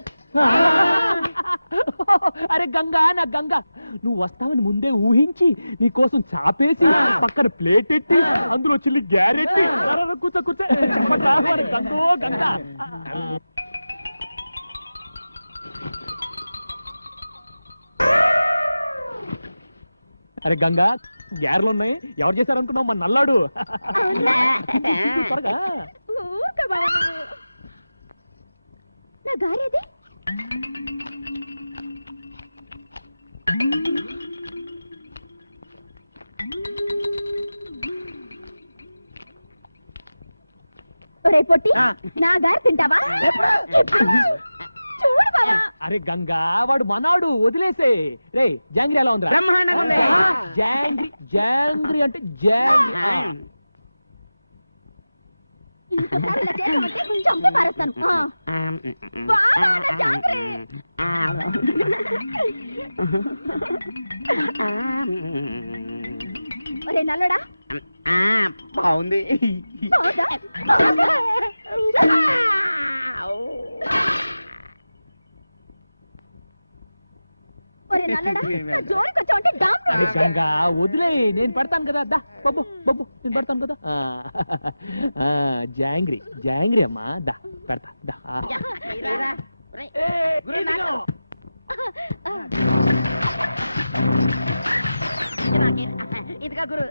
అరే గంగా నా గంగా, నువ్వు వస్తావని ముందే ఊహించి నీ కోసం చాపేసి పక్కన ప్లేట్ ఎట్టి అందులో చిల్లి గ్యారెట్టి కూర్చో కూర్చో చెప్పట్రా మరి గంగో గంగా. అరే గంగా, గ్యారెలు ఉన్నాయి. ఎవరు చేశారనుకున్నావు? మన నల్లాడు. త్వరగా. నా గారేది? ఒరే పొట్టి, నా గారి తింటావా? చూడు బావా. అరే గంగా, వాడు మనాడు, వదిలేసే. రే జాంగ్రీ ఎలా ఉందిరా? బ్రహ్మాండంగా ఉంది. జాంగ్రీ జాంగ్రీ అంటే జాంగ్రీ. ఇంకోసారి ఇలా చేసావంటే చంపి పారేస్తాను. బావా, నా జాంగ్రీ. ఒరే నల్లడా, బాగుంది. బావుందా? ఒరే నల్లడా, నా జోలికి వచ్చావంటే డామ్. అరే గంగా, వదిలే, నేను పెడతాను కదా. దా బబ్బు బబ్బు, నేను పెడతాను కదా. జాంగ్రీ జాంగ్రీ అమ్మా, దా పెడతా దా. ఇదిగా గురు.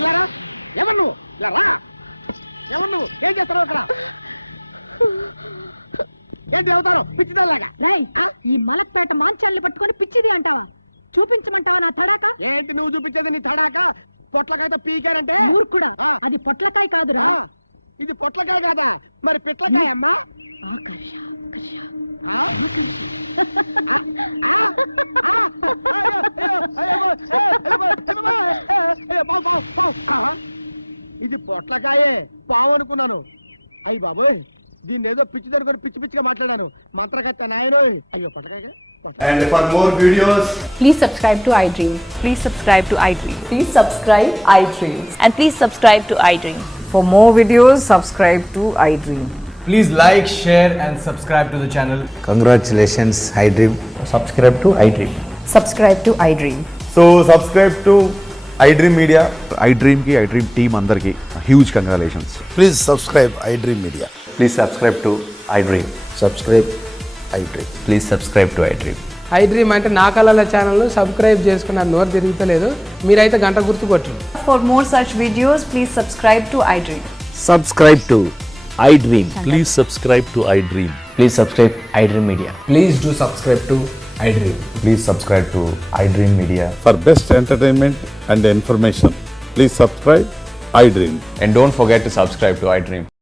ఇలారా, ఎవరు నువ్వు? ఇలా రా. ఎవరు నువ్వు? ఏం చేస్తున్నావు ఇక్కడ? ఏంటి అవుతాను పిచ్చిదల్లాగా? రేయ్, ఈ మలక్పేట మాంచాల్ని పట్టుకొని పిచ్చిది అంటావా? చూపించమంటావా నా తడాక? ఏంటి నువ్వు చూపించేది? నీ తడాక పొట్లకాయతో పీకారంటే? మూర్ఖుడా, అది పొట్లకాయ కాదురా. ఇది పొట్లకాయ కాదా? మరి పిట్లకాయ అమ్మా. ఆకర్ష, ఆకర్ష, ఆ? ఆకర్ష. ఇది పొట్లకాయే, పావు అనుకున్నాను. అయ్యి బాబోయ్, దీన్ని ఏదో పిచ్చి దొరుకుని పిచ్చి పిచ్చిగా మాట్లాడాను. మంత్రగత్త నాయనో. అయ్యో పొట్లకాయ. And for more videos, Please subscribe to iDream. Please subscribe to iDream. Please subscribe iDream. And please subscribe to iDream. For more videos, subscribe to iDream. Please like, share and subscribe to the channel. Congratulations, iDream. Subscribe to iDream. Subscribe to iDream. so subscribe to iDream Media. iDream ki iDream team andarki huge congratulations. Please subscribe I dream media. Please subscribe to iDream. Subscribe I dream. Please subscribe to iDream. iDream అంటే నా కళల channel subscribe చేసుకున్న నోరు తిరుగుతలేదు. మీరైతే గంట గుర్తు కొట్టండి. For more such videos, please subscribe to iDream. Subscribe to iDream. Please subscribe to iDream. Please subscribe iDream Media. Please do subscribe to iDream. Please subscribe to iDream Media. For best entertainment and information, please subscribe iDream. And don't forget to subscribe to iDream.